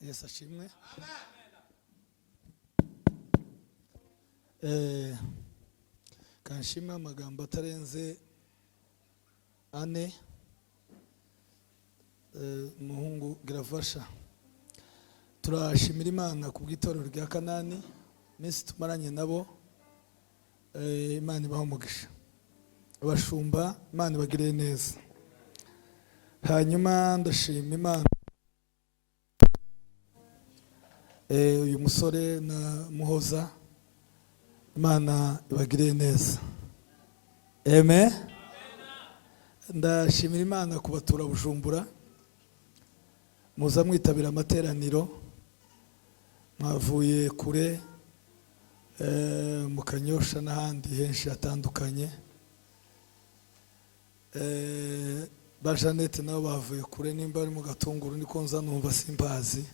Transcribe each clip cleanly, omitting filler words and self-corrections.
Yesu ashimwe. Kanshima amagambo atarenze ane. Muhungu Giravasha, turashimira Imana ku bw'itorero rya Kanani, minsi tumaranye nabo. Imana ibaha umugisha, abashumba Imana ibagirire neza. Hanyuma ndashima Imana uyu musore na Muhoza, Imana ibagirire neza. Amen. Ndashimira Imana kubatura Bujumbura, muza mwitabira amateraniro, mwavuye kure mu Kanyosha n'ahandi henshi hatandukanye. Ba Jeannette nabo bavuye kure, nimba ari mu Gatunguru niko nza numva simbazi.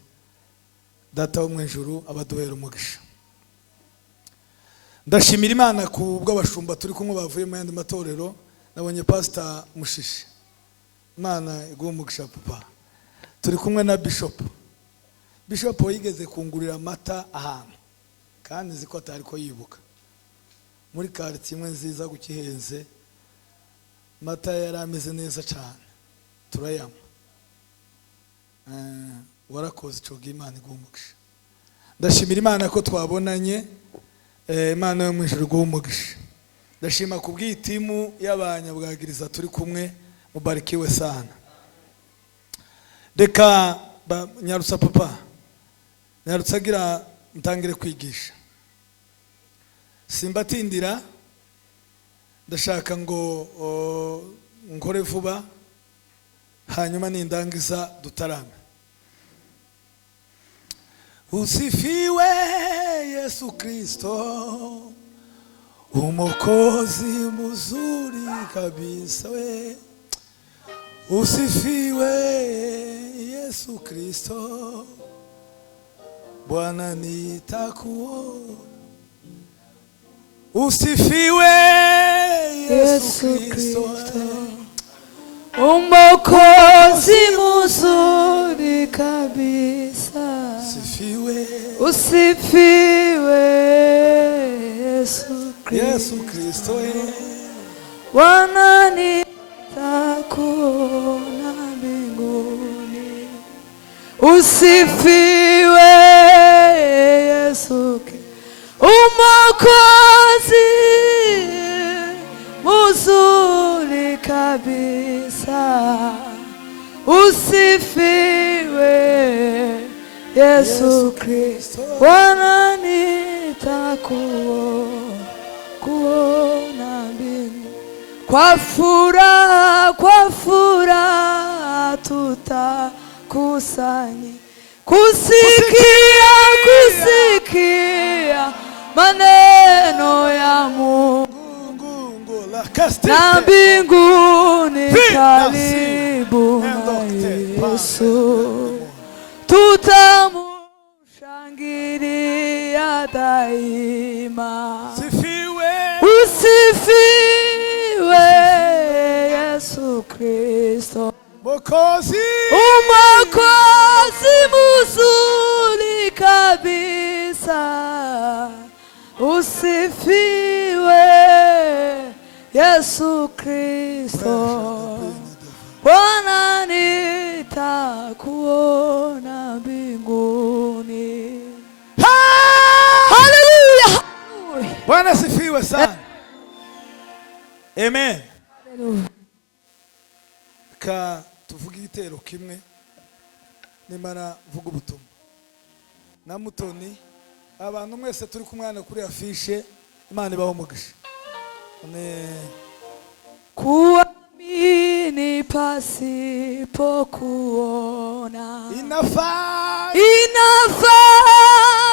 Data wo mu ijuru abaduhera umugisha. Ndashimira Imana ku bw'abashumba turi kumwe bavuye mu yandi matorero. Nabonye Pastor Mushishi, Imana iguhe umugisha papa. Turi kumwe na Bishop yigeze kungurira amata ahantu, kandi nzi ko atari ko yibuka, muri quartier imwe nziza gukihenze. Mata yari ameze neza cyane, turayama. Warakoze coga, Imana iguhe umugisha. Ndashimira Imana ko twabonanye, Imana yo mu ijuru iguhe umugisha. Ndashima ku bw'itimu y'abanyabwagiriza turi kumwe, mubarikiwe sana. Reka nyarutsa papa, nyarutsa gira ntangire kwigisha, simbatindira. Ndashaka ngo nkore vuba, hanyuma nindangiza dutarame. Usifiwe Yesu Kristo, Umokozi mzuri kabisa we. Usifiwe Yesu Kristo, Bwana nitakuona. Usifiwe Yesu Kristo, Umokozi mzuri kabisa. Usifiwe Yesu Kristo, Bwana nitakuona mbinguni. Usifiwe Yesu Umokozi mzuri kabisa. Usifiwe Yesu Kristo, Bwana nitakuona mbinguni. Kwa furaha tutakusanya kusikia maneno ya Mungu, na mbinguni karibu na Yesu tutamushangilia daima. Usifiwe Yesu Kristo, Umokozi mzuri kabisa. Usifiwe Yesu Kristo, Bwana nitakuona mbinguni. Haleluya! Bwana asifiwe sana. Amen. Ka tuvuga igitero kimwe, nimara vuga ubutumwa na Mutoni. Abantu mwese turi kumwana kuri afishe, Imana ibaho umugisha. Kuamini pasipo kuona inafaa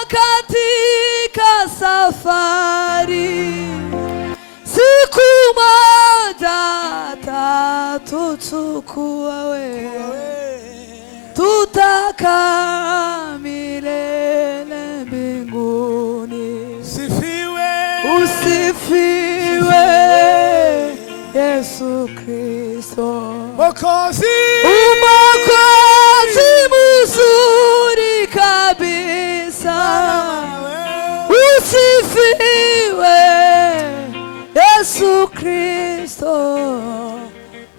katika safari. Siku moja tatuchukua wewe, tutakaa milele mbinguni. Usifiwe Yesu Kristo, Umokozi mzuri Yesu Kristo,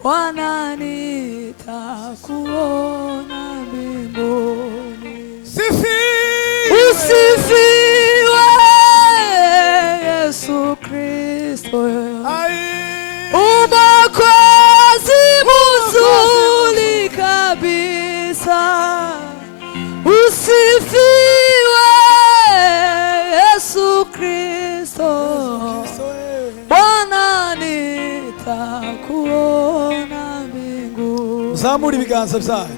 wananiita kuona mbinguni. Usifiwe Yesu Kristo, Mwokozi mzuri kabisa. Usifiwe Yesu Kristo, wananiita kuona mbinguni. Muzamure ibiganza byanyu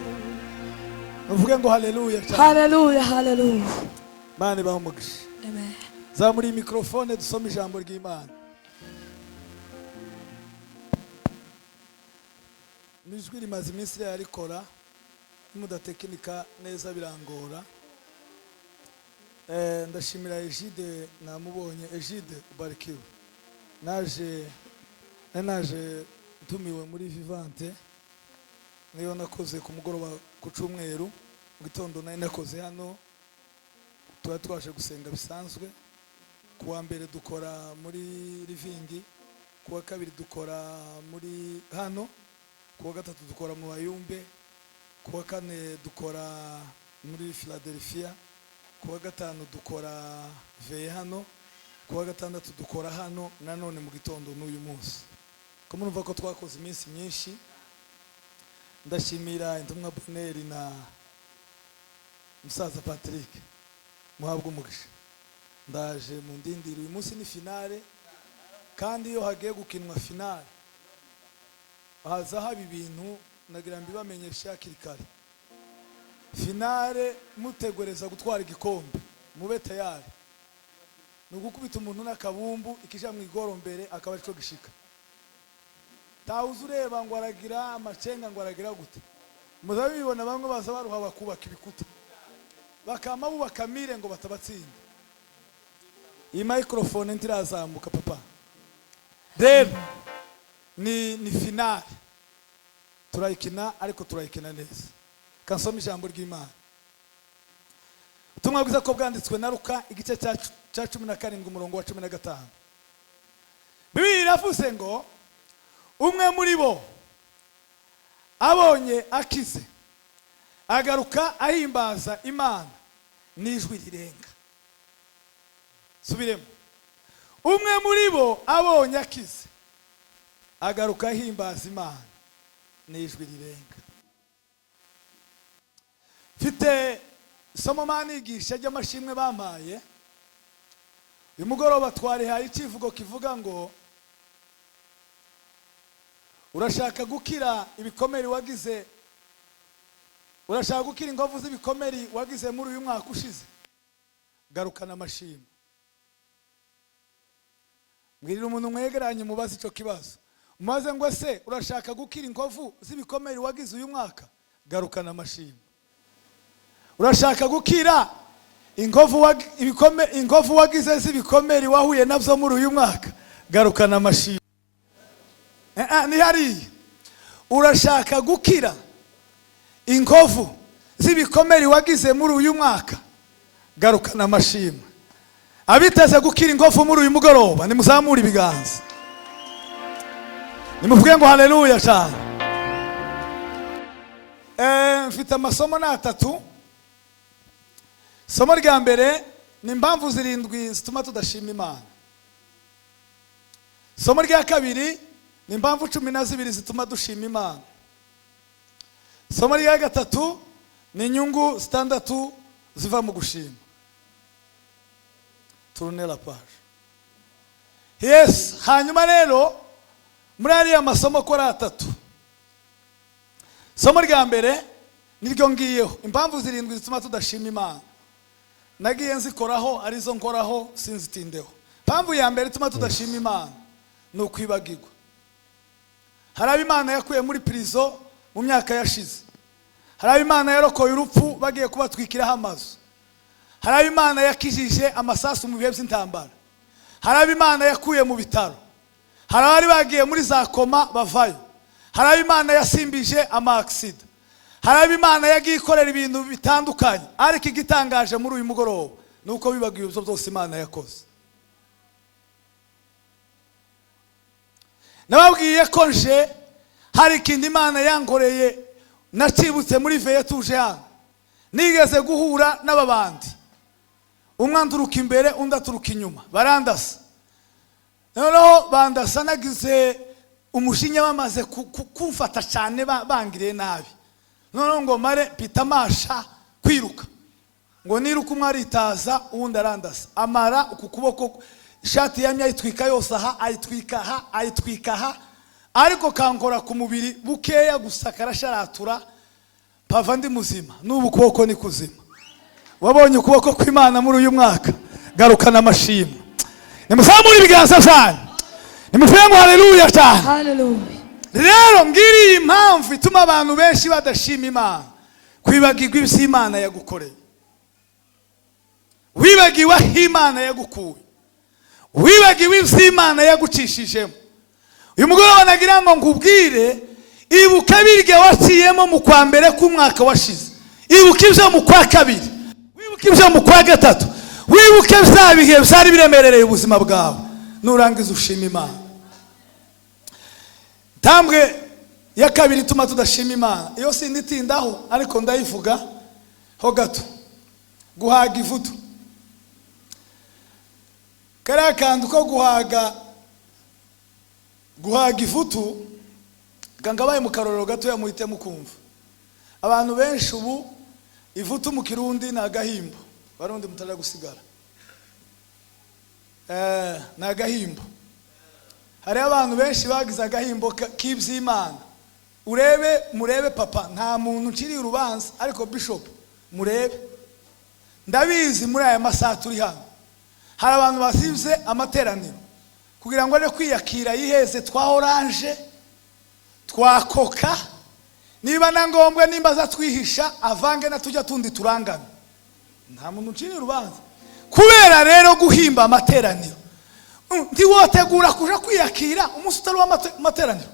muvuge ngo haleluya. Haleluya, haleluya. Imana ibahe umugisha. Amen. Zamuri mikrofone dusome ijambo ry'Imana. Nijwi rimaze iminsi rikora mudatekinika neza birangora. Ndashimira Egide, namubonye. Egide ubarikiwe. Naje ntumiwe muri Vivante, niyo nakoze ku mugoroba ku cyumweru, mu gitondo nakoze hano, tuba twaje gusenga bisanzwe. Kuwa mbere dukora muri Living, kuwa kabiri dukora muri hano, kuwa gatatu dukora mu Bayumbe, kuwa kane dukora muri Philadelphia, kuwa gatanu dukora veye hano, kuwa gatandatu dukora hano, nanone mu gitondo n'uyu munsi. Ko murumva ko twakoze iminsi myinshi. Ndashimira intumwa Boneri na musaza Patrick, muhabwe umugisha. Ndaje mu ndindiro. Uyu munsi ni finale, kandi iyo hagiye gukinwa finale haza haba ibintu nagira mbibamenyesha hakiri kare. Finale mutegureza gutwara igikombe, mube tayari. Nugukubita umuntu n'akabumbu ikija mu igoro mbere akaba cyo gishika. Tawuze ureba ngo aragira amacenga ngo aragira gute. Muzabibona bamwe baza baruha bakubaka ibikuta, bakama bubaka mire ngo batabatsinda. Iyi microphone ntirazamuka papa. Rero ni finale. Turayikina ariko turayikina neza. Kansoma ijambo ry'Imana. Ubutumwa bwiza ko bwanditswe na Luka igice cya 17 umurongo wa 15. Bibiliya iravuze ngo umwe muri bo abonye akize agaruka ahimbaza Imana n'ijwi rirenga. Subiremo. Umwe muri bo abonye akize agaruka ahimbaza Imana n'ijwi rirenga. Mfite isomo manigisha ry'amashimwe bampaye. Uyu mugoroba twarihaye ikivugo kivuga ngo urashaka gukira ibikomeri wagize, urashaka gukira ingovu z'ibikomeri wagize muri uyu mwaka ushize, garukana amashimwe. Mbwirira umuntu mwegeranye mubaze icyo kibazo, mubaze ngo se urashaka gukira ingovu z'ibikomeri wagize uyu mwaka, garukana amashimwe. Urashaka gukira ingovu wagize z'ibikomeri wahuye nabyo muri uyu mwaka, garukana amashimwe. Ni hari urashaka gukira ingovu z'ibikomeri wagize muri uyu mwaka, garukana amashimwe. Abiteze gukira ingovu muri uyu mugoroba nimuzamure ibiganza, nimuvuge ngo haleluya cyane. Mfite amasomo n'atatu. Somo rya mbere ni impamvu 7 zituma tudashima Imana. Somo rya kabiri ni impamvu 12 zituma dushima Imana. Somo rya gatatu ni inyungu 6 ziva mu gushima. Tourner la page. Yes, hanyuma rero muri ariya masomo ko atatu. Somo rya mbere niryo ngiyeho, impamvu 7 zituma tudashima Imana. Nagiye nzikoraho arizo nkoraho sinzitindeho. Impamvu ya mbere ituma tudashima Imana ni ukwibagirwa. Hari Imana yakuye muri prison mu myaka yashize. Hari Imana yarokoye urupfu bagiye kubatwikiraho amazu. Hari Imana yakijije amasasu mu bihe by'intambara. Hari Imana yakuye mu bitaro. Hari abari bagiye muri za koma bavayo. Hari Imana yasimbije ama accident. Hari Imana yagiye ikorera ibintu bitandukanye, ariko igitangaje muri uyu mugoroba nuko bibagiye ibyo byose Imana yakoze. nababwiye ko nje hari ikindi Imana yankoreye nacibutse muri veye tuje hano. Nigeze guhura n'ababandi, umwe anduruka imbere undi aturuka inyuma, barandasa. Noneho bandasa nagize umushinya bamaze kumfata cyane bangiriye nabi. Noneho ngo mare pita amasha kwiruka, ngo niruka umwe aritaza uwundi arandasa, amara uku kuboko ishati yamye ayitwika yose aha, ayitwika aha, ariko kankora ku mubiri bukeya gusa karasharatura, pava ndi muzima. N'ubu kuboko ni kuzima. Wabonye ukuboko kw'Imana muri uyu mwaka, garukana amashimwe. Nimuzamure ibiganza byanyu, nimuvuge ngo haleluya cyane. Haleluya. Rero ngiri impamvu ituma abantu benshi badashima Imana, kwibagirwa ibyo Imana yagukoreye. Wibagiwe aho Imana yagukuye, wibagiwe ibyo Imana yagucishijemo. Uyu mugoroba nagira ngo nkubwire, ibuka birya waciyemo mu kwa mbere k'umwaka washize, ibuka ibyo mu kwa kabiri, wibuka ibyo mu kwa gatatu, wibuke bya bihe byari biremerereye ubuzima bwawe, nurangiza ushima Imana. Tambwe ya kabiri ituma tudashima Imana, iyo sinditindaho ariko ndayivuga ho gato, guhaga ivutu. Kariya kantu ko guhaga ivutu gangabaye mu karorero gato yamuhite mukumva. Abantu benshi ubu ivutu mu Kirundi ni agahimbo, barundi mutara gusigara, ni agahimbo. Hari abantu benshi bagize agahimbo k'iby'Imana. Murebe papa, nta muntu uciriye urubanza, ariko bishop murebe, ndabizi muri aya masaha turi hano hari abantu basivye amateraniro kugira ngo aje kwiyakira yiheze twa orange twa koka, niba na ngombwa nimba za twihisha avange na tujya tundi turangana. Nta muntu uciriye urubanza. Kubera rero guhimba amateraniro, ntiwotegura kuja kwiyakira umunsi utari w'amateraniro,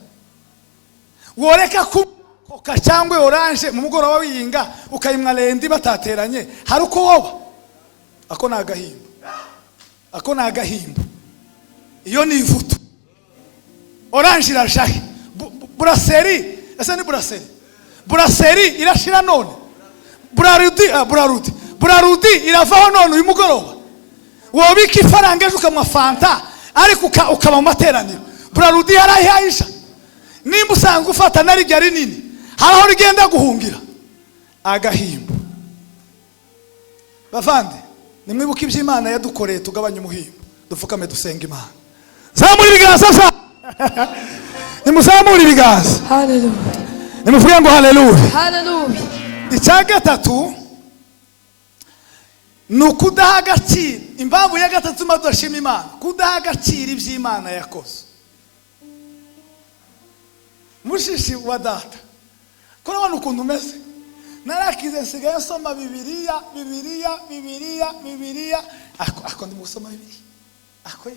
woreka koka cyangwa orange mu mugoroba wiyinga ukayimwa lendi batateranye, hari uko woba. Ako ni agahimbo, ako ni agahimbo. Iyo ni ivutu. Orange irashahe, buraseri, ese ni buraseri, buraseri irashira none, burarudi iravaho none uyu mugoroba. Wobika ifaranga ejo ukamwa fanta ariko ukaba mu materaniro, burarudi yarahisha. Nimba usanga ufata nari ryari nini, haraho rigenda guhungira agahimbo. Bavande, nimwibuka iby'Imana yadukoreye tugabanye umuhimbo, dupfukame dusenga Imana. Zamura ibiganza sa nimuzamura ibiganza. Haleluya. Nimuvuge ngo haleluya. Haleluya. Icya gatatu ni ukudaha agaciro. Impamvu ya gatatu tudashima Imana, kudaha agaciro iby'Imana yakoze. Mushishi wa data, kora wano ukuntu umeze, narakize nsigaye nsoma Bibiliya, ako ndi gusoma Bibiliya, ako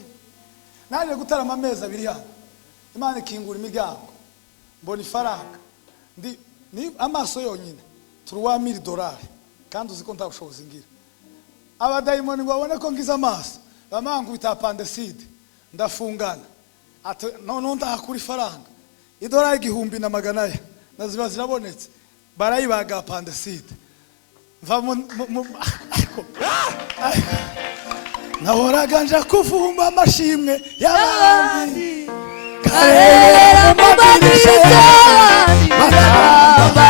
naje gutarama amezi abiri hano, Imana ikingura imiryango, mbona ifaranga, ni amaso yonyine $3000, kandi uzi ko nta bushobozi ngira. Abadayimoni babone ko ngize amaso, bamangubita appendicite, ndafungana, ati none ndahakura ifaranga $1,100 naziba zirabonetse, barayibaga appendicite, mva nahoraga nja kuvumba amashimwe y'abandi, karera mu madirisha y'abandi batamba,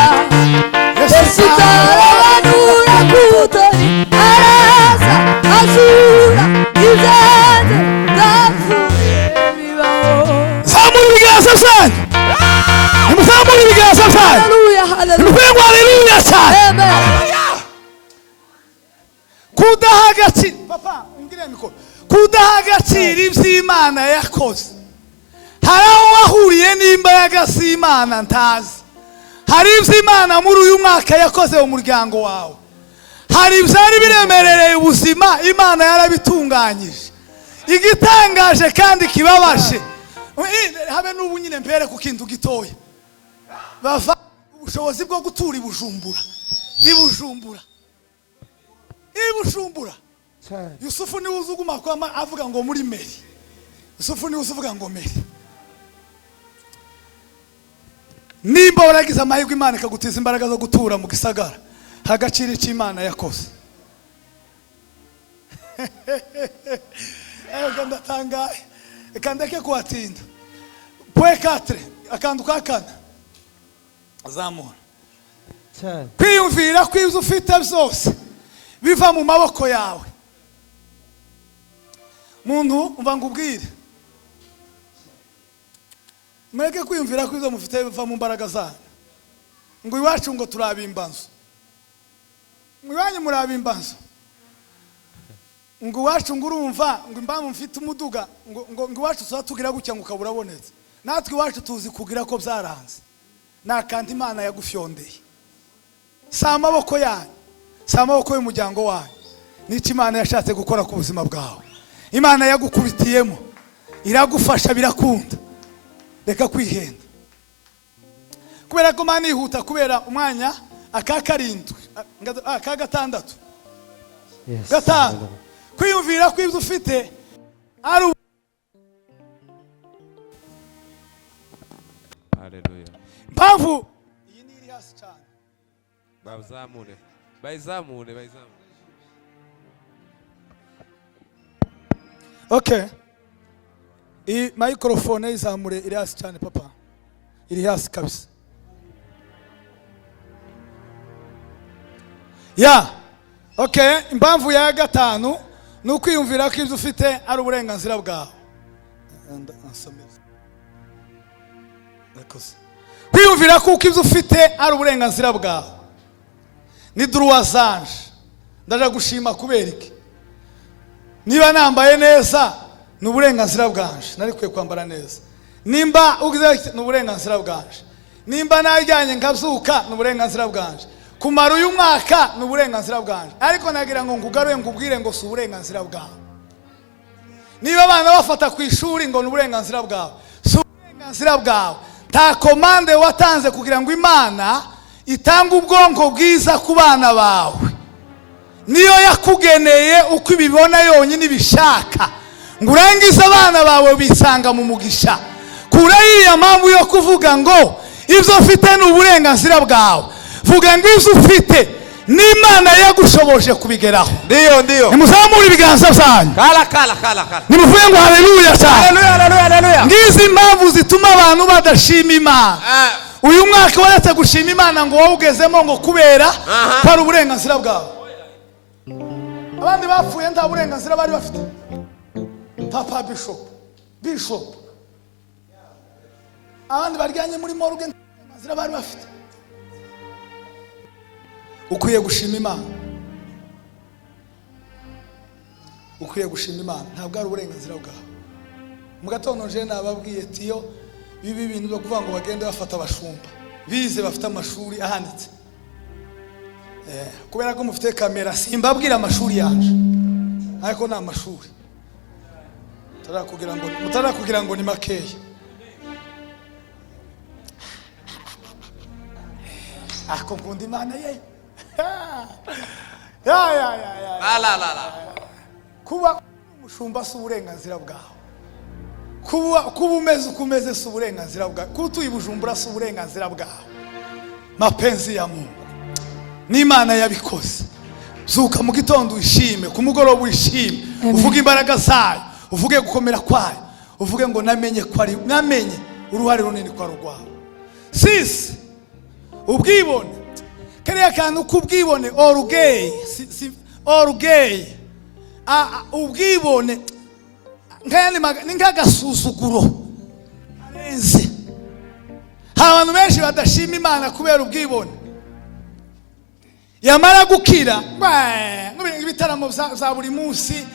Yesu tarabanura kutoni araza azura ibyanze ndapfuye bibaho. Zamura ibiganza byanyu, nimuzamure ibiganza byanyu. Haleluya. Haleluya. Haleluya cyane. Amen. Kudaha agaciro, papa ungire mikoro, kudaha agaciro iby'Imana yakoze. Hari aho wahuriye n'imbaraga z'Imana ntazi. Hari iby'Imana muri uyu mwaka yakoze mu muryango wawe. Hari ibyari biremerereye ubuzima, Imana yarabitunganyije. Igitangaje kandi kibabaje, habe n'ubu nyine mbere ku kintu gitoya, bava ubushobozi bwo gutura Ibujumbura. Yusufu ni uzuguma kwa avuga ngo muri Meri. Yusufu ni uzuvuga ngo Meri. nimba waragize amahirwe Imana ikagutiza imbaraga zo gutura mu gisagara hagaciro cy'Imana yakoze. Ndatangaye kandeke kuhatinda. Point 4 akandu ka kane azamura kwiyumvira kw'ibyo ufite byose biva mu maboko yawe. Muntu umva ngubwire, mureke kwiyumvira kw'ibyo mufite biva mu mbaraga zanyu. Ngo iwacu ngo turabimbanzo, ngo iwanyu murabimbanzo, ngo iwacu ngo urumva ngo impamvu mfite umuduga ngo iwacu tuzatugira gutya ngo ukabura abonetse. Natwe iwacu tuzi kugira ko byaranze, nakandi Imana yagufyondeye. Si amaboko yanyu, si amaboko y'umuryango wanyu, n'icyo Imana yashatse gukora ku buzima bwawe. Imana yagukubitiyemo iragufasha birakunda. Reka kwihenda kubera ko Imana ihuta, kubera umwanya aka 7 aka 6 gatanu. Kwiyumvira kw'ibyo ufite ari Haleluya. mpamvu iyi ni iri hasi cyane. Bayizamure. Okay, iyi microphone izamure iri hasi cyane papa, iri hasi kabisa. Ya okay, impamvu ya 5 ni ukwiyumvira ko ibyo ufite ari uburenganzira bwawe. Kwiyumvira ko ibyo ufite ari uburenganzira bwawe ni droit zanje. Ndaje gushima kubera iki? Niba nambaye neza ni uburenganzira bwanje, narikuye kwambara neza. Nimba ugize ni uburenganzira bwanje. Nimba najyanye nkazuka ni uburenganzira bwanje. Kumara uyu mwaka ni uburenganzira bwanje. Ariko nagira ngo ngugaruye ngubwire ngo si uburenganzira bwawe. Niba abana bafata ku ishuri ngo ni uburenganzira bwawe, si uburenganzira bwawe. Ta komande watanze kugira ngo Imana itanga ubwonko bwiza ku bana bawe. Niyo yakugeneye uko ibibona yonyine ibishaka, ngo urangize abana bawe bisanga mu mugisha. Kura iriya mpamvu yo kuvuga ngo ibyo ufite ni uburenganzira bwawe. Vuga ngo ibyo ufite n'Imana yagushoboje kubigeraho. Ndiyo. Nimuzamure ibiganza byanyu. Kala. Nimuvuge ngo haleluya cyane. Haleluya. Ngizi impamvu zituma abantu badashima Imana. Uyu mwaka waretse gushima Imana ngo wawugezemo ngo kubera ko ari uburenganzira bwawe. Abandi bapfuye nta burenganzira bari bafite. Papa Bishop. Abandi baryanye muri morgue nta burenganzira bari bafite. Ukwiye gushima Imana. Ukwiye gushima Imana, ntabwo ari uburenganzira bwawe. Mu gatondo je nababwiye tiyo bibi bintu byo kuvuga ngo bagende bafata abashumba bize bafite amashuri ahanditse. Kubera ko mufite kamera simbabwira amashuri yaje, ariko na amashuri mutarakubwira ngo ni makeya. Ako nkunda Imana ye. La. Kuba umushumba si uburenganzira bwawe. Kuba umeze uko umeze si uburenganzira bwawe. Kuba utuye Bujumbura si uburenganzira bwawe. Mapenzi ya Mungu n'Imana yabikoze. Zuka mu gitondo wishime, ku mugoroba wishime, uvuge imbaraga zayo, uvuge gukomera kwayo, uvuge ngo namenye uruhare runini kwa rugwawe. Sisi ubwibone kariya kantu kubwibone orugay ubwibone ni nk'agasuzuguro arenze. Abantu benshi badashima Imana kubera ubwibone. Yamara gukira ibitaramo za buri munsi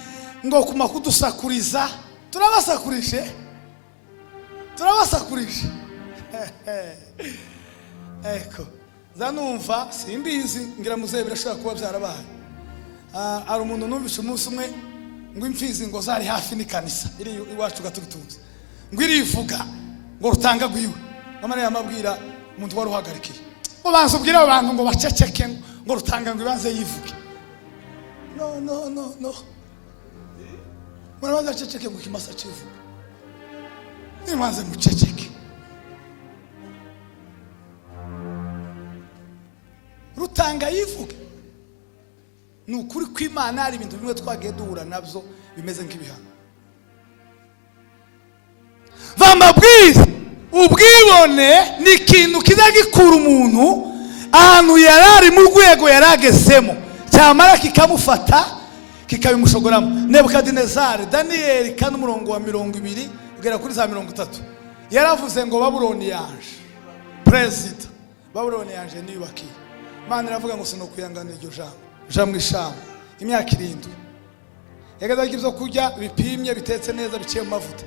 ngo kuma kudusakuriza, turabasakurishe eko zanumva simbizi ngira muzehe birashobora kuba byarabaye. Ari umuntu numvise umunsi umwe ngo imfizi ngo zari hafi n'ikanisa iri iwacu gatugitunze, ngo irivuga ngo rutanga gwiwe. Namara yamabwira umuntu wari uhagarikiye ngo banze ubwira abantu ngo baceceke ngo rutanga ngo ibanze yivuge. No mwana ceceke ngo kimasa kivuga, nimanze muceceke. mutanga yivuge. Ni ukuri kw'Imana hari ibintu bimwe twagiye duhura nabyo bimeze nk'ibihano. Bamabwire ubwibone ni ikintu kiza gikura umuntu ahantu yarari mu rwego yaragezemo, cyamara kikamufata kikabimushogoramo. Nebukadinezari, Daniyeli kandi umurongo wa 20 kugera kuri za 30 yaravuze ngo Babuloni yanje, perezida Babuloni yanje niyubakiye. Imana iravuga ngo sino kuyanganira iryo jambo. Jambo ishamba imyaka 7 yagaza ibyo kurya bipimye bitetse neza biciye mu mavuta.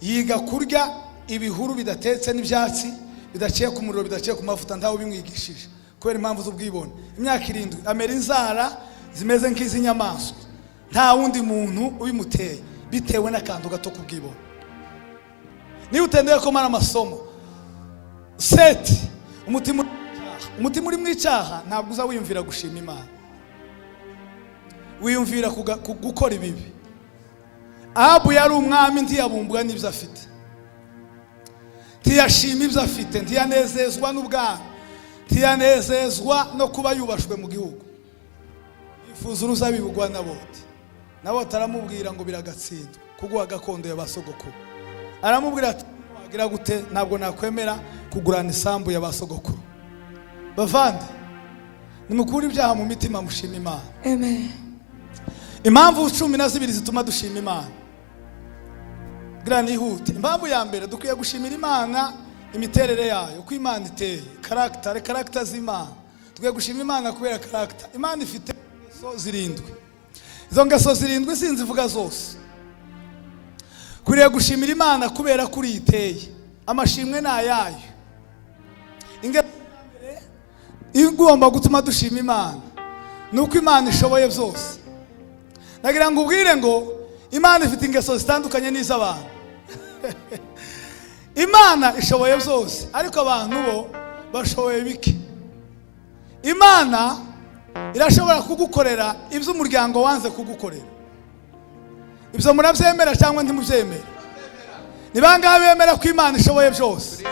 Yiga kurya ibihuru bidatetse n'ibyatsi bidaciye ku muriro bidaciye ku mavuta, ntawe bimwigishije kubera impamvu z'ubwibone. Imyaka 7 amera inzara zimeze nk'iz'inyamaswa, nta wundi muntu ubimuteye bitewe n'akantu gato kubwibone. Niba utendeye ko mara amasomo seti umutima uri mu icyaha, ntabwo uza wiyumvira gushima Imana, wiyumvira gukora ibibi. Ahabu yari umwami, ntiyabumbwa n'ibyo afite, ntiyashima ibyo afite, ntiyanezezwa n'ubwami, ntiyanezezwa no kuba yubashwe mu gihugu. Yifuza uruzabibu rwa Naboti. Naboti aramubwira ngo biragatsindwa kuguha gakondo ya basogokuru. Aramubwira ati wagira gute, ntabwo nakwemera kugurana isambu ya basogokuru. Bavande nimukura ibyaha mu mitima mushima Imana. Amen. Impamvu 12 zituma dushima Imana. Grani hute. Impamvu ya mbere dukwiye gushimira Imana imiterere yayo, uko Imana iteye, character z'Imana. Dukwiye gushima Imana kubera character. Imana ifite ingeso 7. Izo ngeso 7 sinzivuga zose. Kuriye gushimira Imana kubera kuri iteye. Amashimwe na yayo. Igomba gutuma dushima Imana nuko Imana ishoboye byose. Nagira ngo ubwire ngo Imana ifite ingeso zitandukanye n'iz'abantu. Imana ishoboye byose ariko abantu bo bashoboye bike. Imana irashobora kugukorera ibyo umuryango wanze kugukorera. Ibyo murabyemera cyangwa ntimubyemera? Ni bangahe bemera ko Imana ishoboye byose?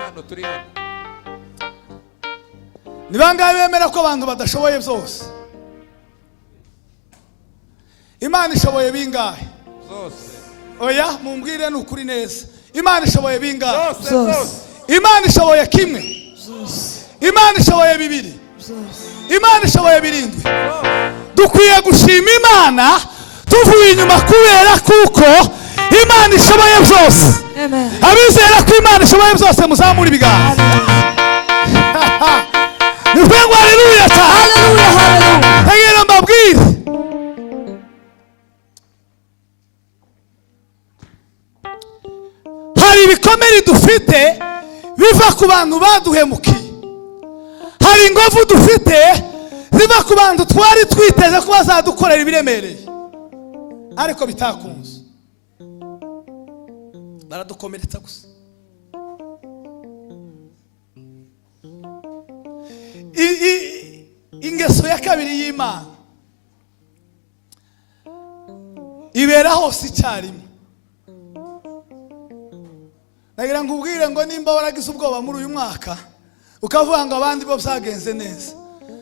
Ni bangahe bemera ko abantu badashoboye byose? Imana ishoboye bingahe? Zose. Oya mumbwire n'ukuri neza. Imana ishoboye bingahe? Zose. Imana ishoboye kimwe? Zose. Imana ishoboye 2? Zose. Imana ishoboye 7? Dukwiye gushima Imana tuvuye inyuma kubera kuko Imana ishoboye byose. Amen. Abizera ko Imana ishoboye byose muzamura ibiganza. Nifengo haleluya ta. Hallelujah, hallelujah. Tegera mbabwire. Hari ibikomere dufite biva ku bantu baduhemukiye. Hari ingovu dufite ziva ku bantu twari twiteze ko bazadukorera ibiremereye ariko bitakunze. Baradukomeretsa gusa. Ingeso ya kabiri y'Imana ibera hose icyarimwe. Nagira ngo ubwire ngo nimba waragize ubwoba muri uyu mwaka ukavuga ngo abandi bo byagenze neza,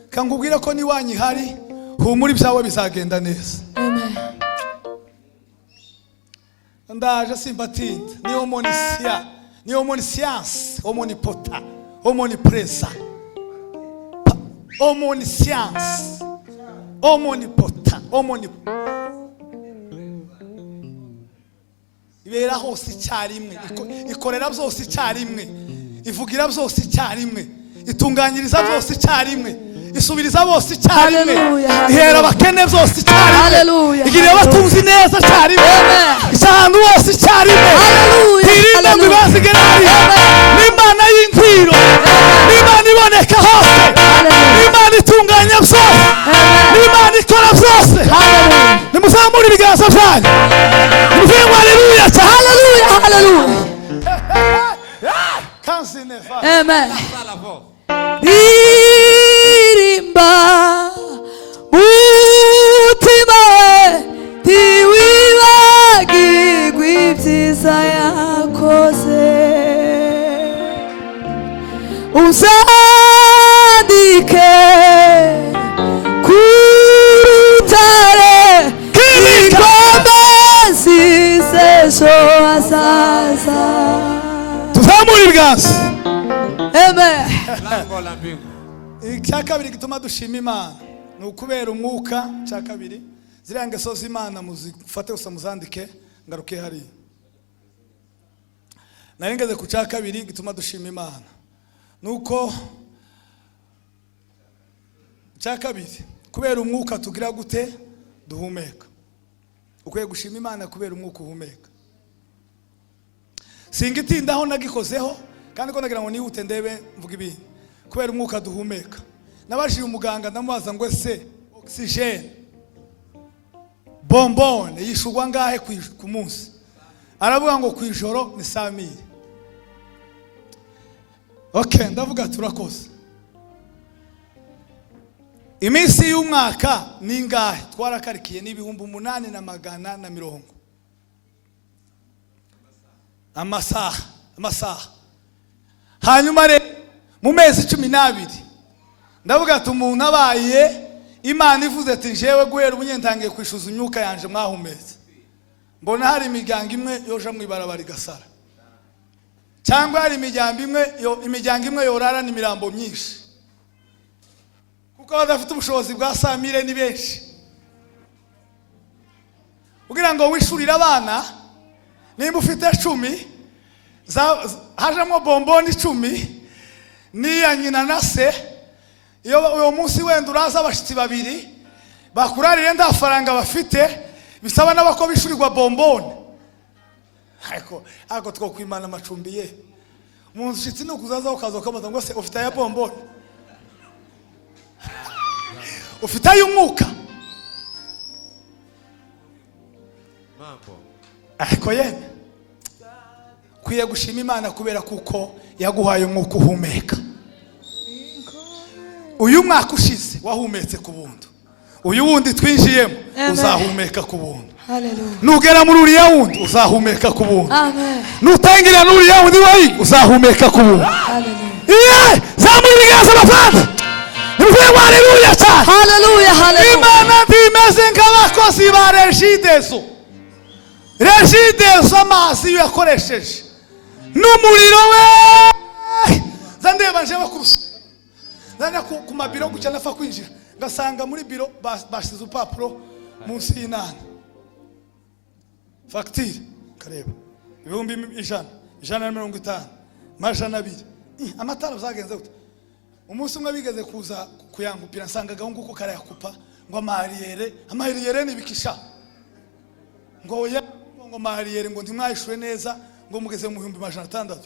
kangubwire ko niwanyi hari humura ibyawe bizagenda neza. Amen. Ndaje simbatinda ni homonisia, ni homonisiance, homonipota, homonipresa, homonisiance, homonipota, ibera hose icyarimwe, ikorera byose icyarimwe, ivugira byose icyarimwe, itunganyiriza byose icyarimwe, isubiriza bose icyarimwe, ihera abakene byose icyarimwe, igirira abatunzi neza icyarimwe, ishandu bose icyarimwe, tirinda ngo ibazigere hariya. N'Imana y'intwiro, n'Imana iboneka hose, n'Imana itunganya byose, n'Imana ikora byose. Nimuzamure ibiganza byanyu. Nimuvenge haleluya ta. Hallelujah, hallelujah. Amen. Ririmba mutima we ntiwibagirwe ibyiza yakoze, uzandike deliverance. Amen. Lango la mbingu. Icya kabiri gituma dushima Imana ni ukubera umwuka. Icya kabiri ziriya ngeso z'Imana muzifate gusa muzandike ngaruke hari. Nari ngeze ku cya kabiri gituma dushima Imana nuko cya kabiri kubera umwuka tugira gute duhumeka. Ukwiye gushima Imana kubera umwuka uhumeka. Singitindaho nagikozeho kandi ko nagira ngo nihute ndebe mvuga ibintu. Kubera umwuka duhumeka. Nabashije umuganga ndamubaza ngo ese oxygene bonbon yishugwa ngahe ku munsi? Aravuga ngo ku ijoro ni 100,000. Okay, ndavuga turakoze. Iminsi y'umwaka ni ngahe? Twarakarikiye ni 8,800. Amasaha. Hanyuma re mu mezi 12 ndavuga ati umuntu abaye Imana ivuze ati jewe guhera ubunyentangiye kwishuza imyuka yanje mwahumetse. Mbona hari imiryango imwe yoja mwibarabara igasara. Cyangwa hari imiryango imwe yorara n'imirambo myinshi. Kuko badafite ubushobozi bwa 100,000 ni benshi. Ugira ngo wishurira abana nimba ufite 10 hajamo bomboni 10 ni ya nyina na se. Iyo uwo munsi wenda uraza abashitsi babiri bakurarire nda faranga bafite bisaba nabako bishurirwa bomboni. Ako two kwimana amacumbi ye. Umuntu shitsi no kuzaza ukaza ukabaza ngo se ufite ya bomboni. Ufite ay'umwuka. Mambo. Ariko yene kwiye gushima Imana kubera kuko yaguhaye umwuka uhumeka. Uyu mwaka ushize wahumetse ku buntu. Uyu wundi twinjiyemo uzahumeka ku buntu. Hallelujah. Nugera muri uriya wundi uzahumeka ku buntu. Amen. Nutangira n'uriya wundi wayi uzahumeka ku buntu. Hallelujah. Zamuri bigaza abafana. Nivuye haleluya cyane. Hallelujah. Hallelujah. Imana bimeze nk'abakozi ba Regideso. Regideso amazi yakoresheje n'umuriro we. Zandeba nje bakurusa. Nana ku mabiro gucya nafa kwinjira ngasanga muri biro bashize upapuro munsi y'inana. Facture kareba 150 majana 2. Amatara zagenze gute? Umunsi umwe bigeze kuza kuyangupira nsanga gahungu ko karayakupa ngo amariyere nibikisha ngo amariyere ngo ntimwayishuwe neza ngo mugeze mu 1,600.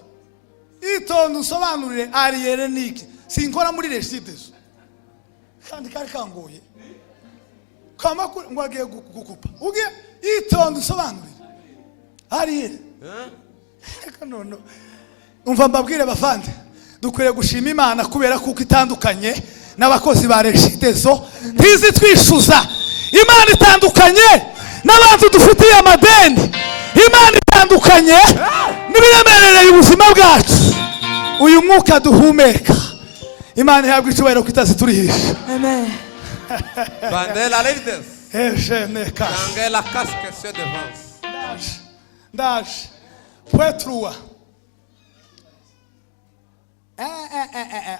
Itonde usobanurire ariyere niki sinkora muri Regideso kandi kari kangoye kama ngo agiye gukupa ugiye itonde usobanurire ariyere kanono. Umva mbabwire bafande dukwiriye gushima Imana kubera kuko itandukanye n'abakozi ba Regideso. Tizi twishuza Imana itandukanye n'abantu dufitiye amadeni. Imana itandukanye n'ibiremerereye ubuzima bwacu. Uyu mwuka duhumeka Imana ihabwa icyubahiro kitaziturihisha. Amen. Bandez la leaders. Ejeneka. Tangez la casque sur devant. Ndaje. Petrua.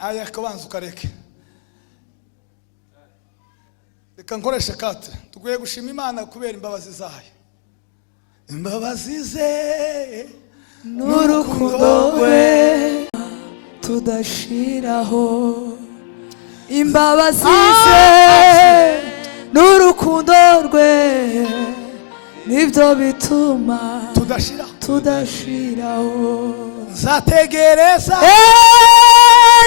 Aya kabanza ukareke. Reka nkoreshe 4. Tuguye gushima Imana kubera imbabazi zayo. Imbabazi ze n'urukundo rwe tudashiraho. Imbabazi ze n'urukundo rwe nibyo bituma tudashiraho. Nzategereza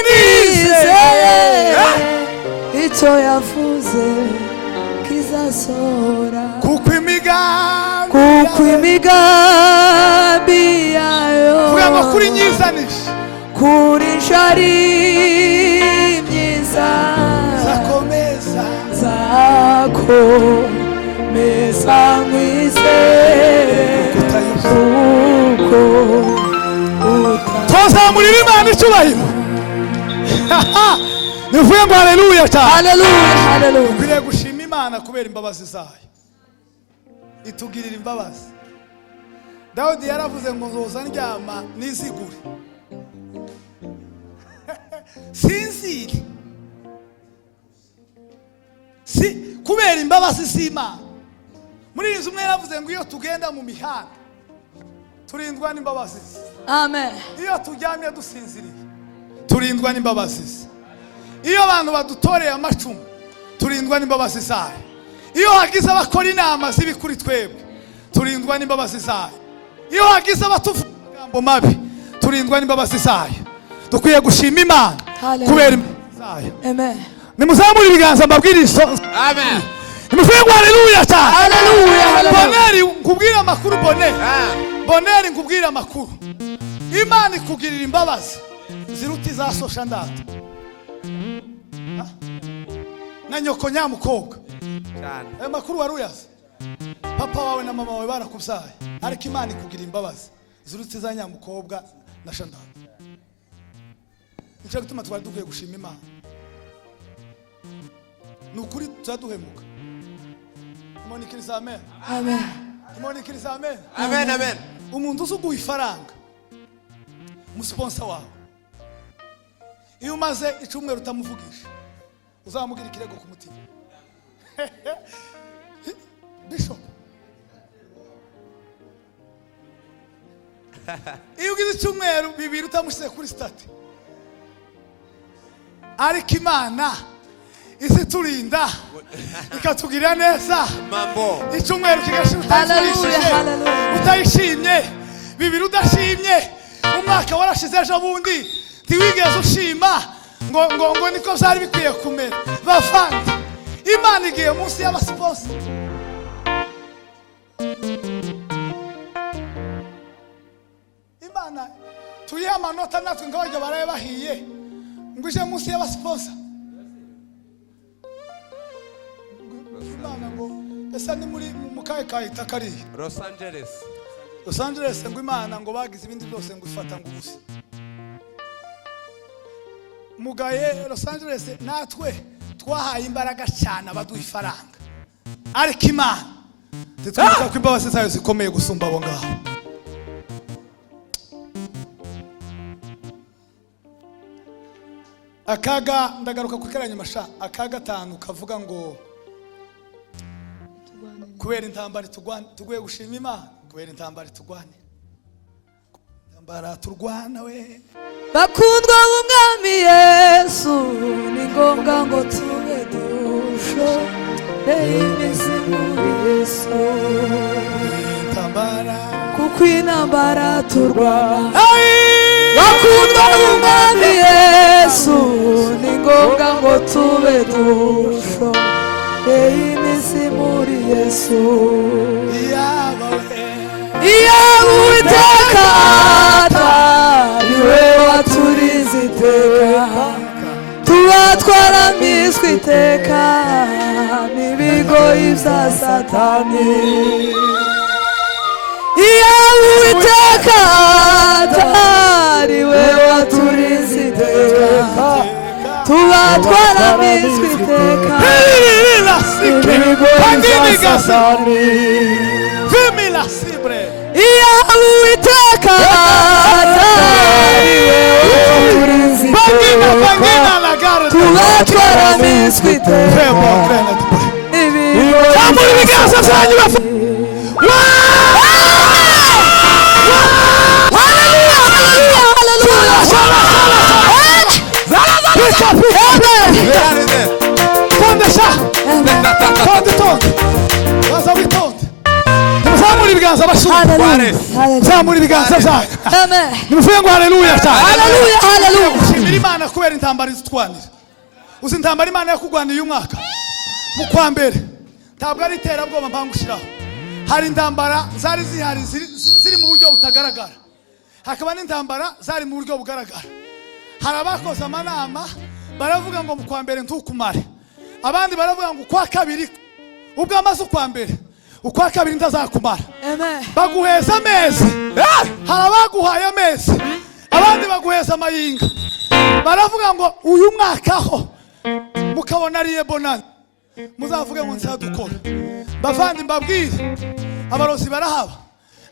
nizeye icyo yavuze kizasohora. Kuko imigambi yayo vuga ngo kuri nyizanisha kuri njari myiza zakomeza mwizere kuko tuzamurira Imana icyubahiro. Nivuye ngo haleluya cyane. Hallelujah. Hallelujah. Ukwiriye gushima Imana kubera imbabazi zayo. Itugirira imbabazi. Dawidi yaravuze ngo nzoza ndyama nizigure sinzire kubera imbabazi z'Imana. Muri iyi nzu umwe yaravuze ngo iyo tugenda mu mihanda turindwa n'imbabazi ze. Amen. Iyo turyamye dusinziriye turindwa n'imbabazi ze. Iyo abantu badutoreye amacumu turindwa n'imbabazi zayo. Iyo hagize abakora inama zibi kuri twebwe turindwa n'imbabazi zayo. Iyo hagize abatuvuga amagambo mabi turindwa n'imbabazi zayo. Dukwiye gushima Imana kubera imbabazi zayo. Amen. Nimuzamure ibiganza mbabwirizo. Amen. Nimufengo haleluya ta. Haleluya. Boneri nkubwira amakuru boneri. Boneri nkubwira amakuru. Imana ikugirira imbabazi ziruti za sosha ndata. Na nyoko nyamukobwa. Cyane. Makuru waruyaze. Papa wawe na mama wawe barakubyaye. Ariko Imana ikugirira imbabazi ziruti za nyamukobwa na shandata. Nicyo gituma twari dukwiye gushima Imana. Nukuri tuzaduhemuka. Monikiriza amen. Amen. Monikiriza amen. Amen, amen. Umuntu uzuguha ifaranga umusponsa wawe iyo umaze icyumweru utamuvugisha uzamugira ikirego ku mutima. Bishop iyo ugize icyumweru bibiri utamushyize kuri stati ariko Imana iziturinda ikatugirira neza. Mambo. Icyumweru kigashira utayishimye bibiri udashimye umwaka warashize ejo bundi ntiwigeze ushima ngo niko byari bikwiye kumera. Bavandi Imana igiye munsi y'abasiposi. Imana tuyihe amanota natwe ngo bajya baraye bahiye ngo ije munsi y'abasiposi. Imana ngo esa ni muri mukaye kahita kari Los Angeles. Los Angeles ngo Imana ngo bagize ibindi byose ngo ifata ngo ubusa. Mugaye Los Angeles natwe twahaye imbaraga cyane abaduha ifaranga ariko Imana titwita ko imbabazi zayo zikomeye gusumba abo ngaho. Akaga ndagaruka ku keranya masha akaga 5 kavuga ngo kubera intambara tuguye gushima Imana kubera intambara turwana. Intambara turwana we Bakundwa b'Umwami Yesu ni ngombwa ngo tube dusho iminsi muri Yesu intambara kuko intambara turwana. Bakundwa b'Umwami Yesu ni ngombwa ngo tube dusho iminsi muri Yesu. Uwiteka atariwe waturize iteka tuba twaramiswe iteka n'ibigoyi bya Satani. Uwiteka atariwe waturize iteka tuba twaramiswe iteka n'ibigoyi bya Satani. Uwiteka atariwe waturize iteka tuba twaramiswe iteka Zamura ibiganza byanyu Zamura ibiganza bashumba. Zamura ibiganza byanyu. Nimuvuge ngo haleluya cyane. Haleluya, haleluya. Ushimira Imana kubera intambara izitwanira. Uzi intambara Imana yakugwaniye uyu mwaka mu kwa mbere ntabwo ari iterabwoba mpangushiraho. Hari intambara zari zihari ziri mu buryo butagaragara, hakaba n'intambara zari mu buryo bugaragara. Hari abakoze amanama baravuga ngo mu kwa mbere ntukumare, abandi baravuga ngo kwa kabiri ubwo amaze ukwa mbere ukwa kabiri ntazakumara. Baguheza amezi, hari abaguhaye amezi abandi baguheza amayinga. Baravuga ngo uyu mwaka ho mukabona ariye bonani muzavuge ngo nzadukora. Bavandi mbabwire abarozi barahaba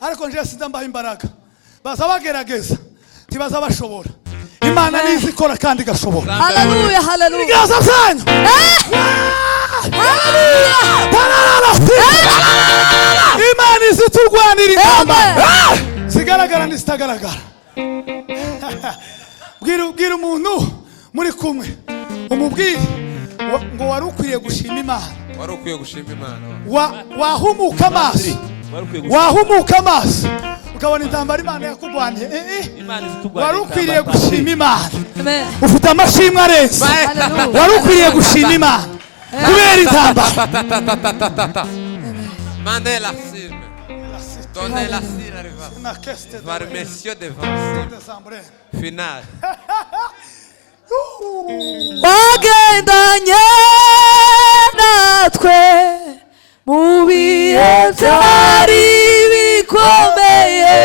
ariko nje sinza mbaha imbaraga. Baza bagerageza ntibaza bashobora imana nizi ikora kandi igashoboka. Hallelujah, hallelujah. Igaza zanyu imana izi turwanira intambara zigaragara n'izitagaragara. Bwira umuntu muri kumwe umubwire ngo wari ukwiriye gushima imana. Wari ukwiye gushima Imana. Wahumuka amaso, wahumuka amaso ukabona intambara imana yakugwaniye. Wari ukwiriye gushima imana. Ufite amashimwe arenze. Wari ukwiriye gushima imana kubera intambara. Mandez la cime. Donnez la cime à l'avance. Par messieurs devant. Final. wagendanye natwe mu bihe byari bikomeye,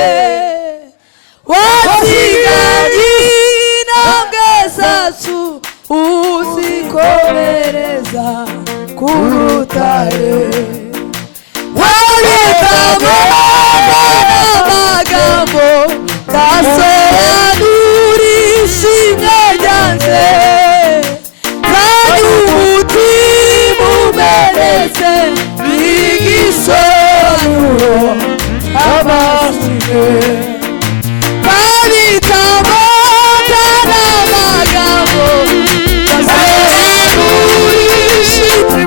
wasiganye intambwe zacu uzikomereza ku rutare, wabitamo n'amagambo yasobanura ishimwe ryanjye, kandi umutima umenetse igisobanuro abashimwe, wabitamo n'amagambo yasobanura ishimwe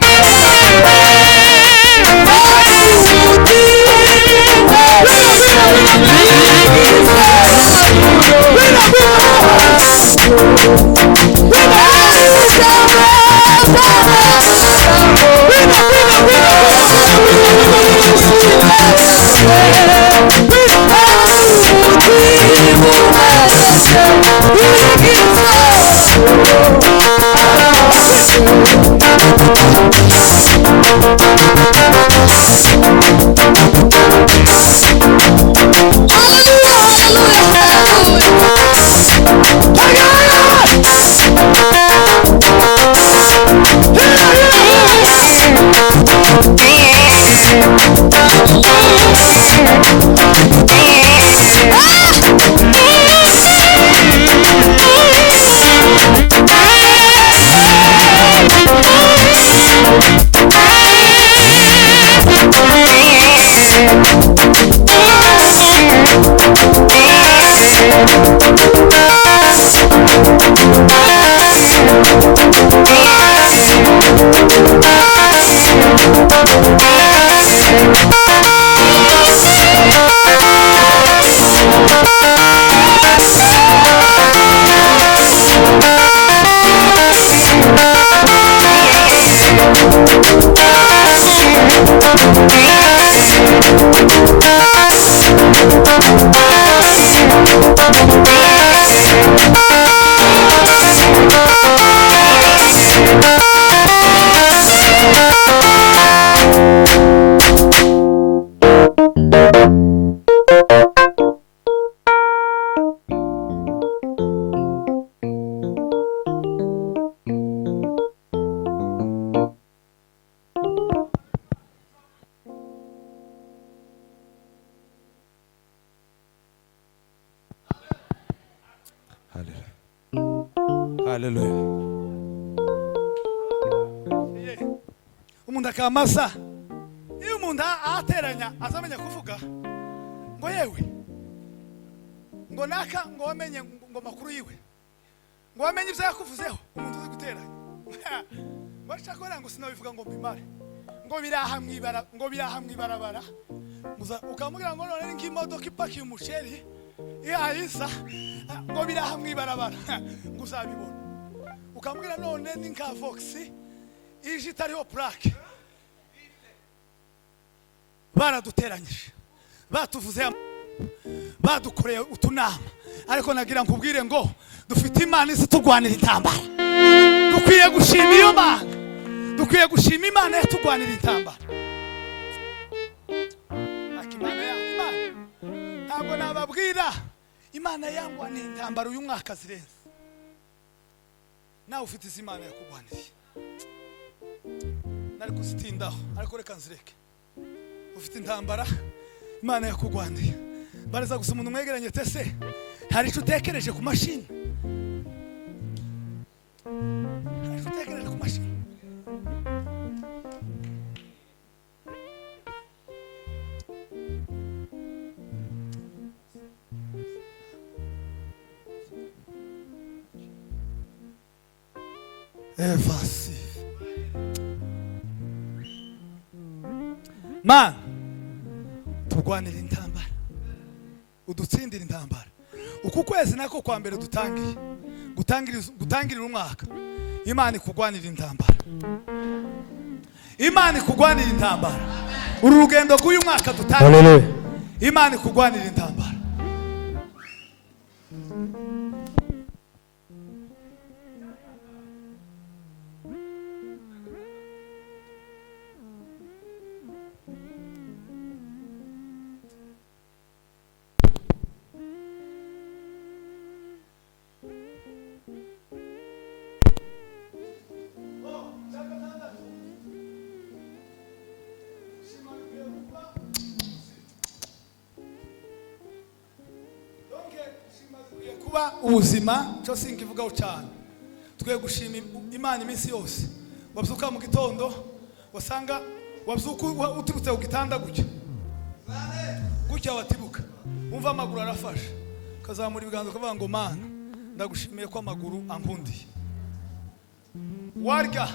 Hallelujah. Umuntu akamasa iyo umuntu ateranya azamenya kuvuga ngo yewe ngo naka ngo wamenye ngo makuru yiwe ngo wamenye ibyo yakuvuzeho umuntu uzi guteranya bashaka ngo sinabivuga ngo mbimare ngo biraha mwibarabara ukamubwira ngo none nk'imodoka ipakiye umuceri ihahisa ngo biraha mwibarabara ngo uzabibona, ukamubwira none ni nka voxi ije itariho plaque. Baraduteranyije, batuvuze, badukoreye utunama, ariko nagira nkubwire ngo dufite imana izi turwanira intambara. Dukwiye gushima iyo mana, dukwiye gushima imana yatugwanira intambara. Akimana ya imana ntabwo nababwira imana yangwa ni intambara uyu mwaka zirenze. Nawe ufite izi imana yakugwaniriye, nari kuzitindaho ariko reka nzireke. Ufite intambara imana yakugwaniriye, baraza gusa umuntu mwegeranye tese hari icyo utekereje ku mashini evasi. Mana, turwanira intambara, udutsindira intambara. Uku kwezi nako kwa mbere dutangiye gutangirira umwaka, Imana ikugwanira intambara, Imana ikugwanira intambara. Uru rugendo rw'uyu mwaka dutangiye, Imana ikugwanira intambara. Kuba ubuzima cyo sinkivugaho cyane. Twe gushima Imana iminsi yose. Wabyuka mu gitondo wasanga wabyuka uturutse ku gitanda gutya watibuka umva amaguru arafashe kazamura ibiganza ukavuga ngo Mana ndagushimiye ko amaguru ankundiye. Warya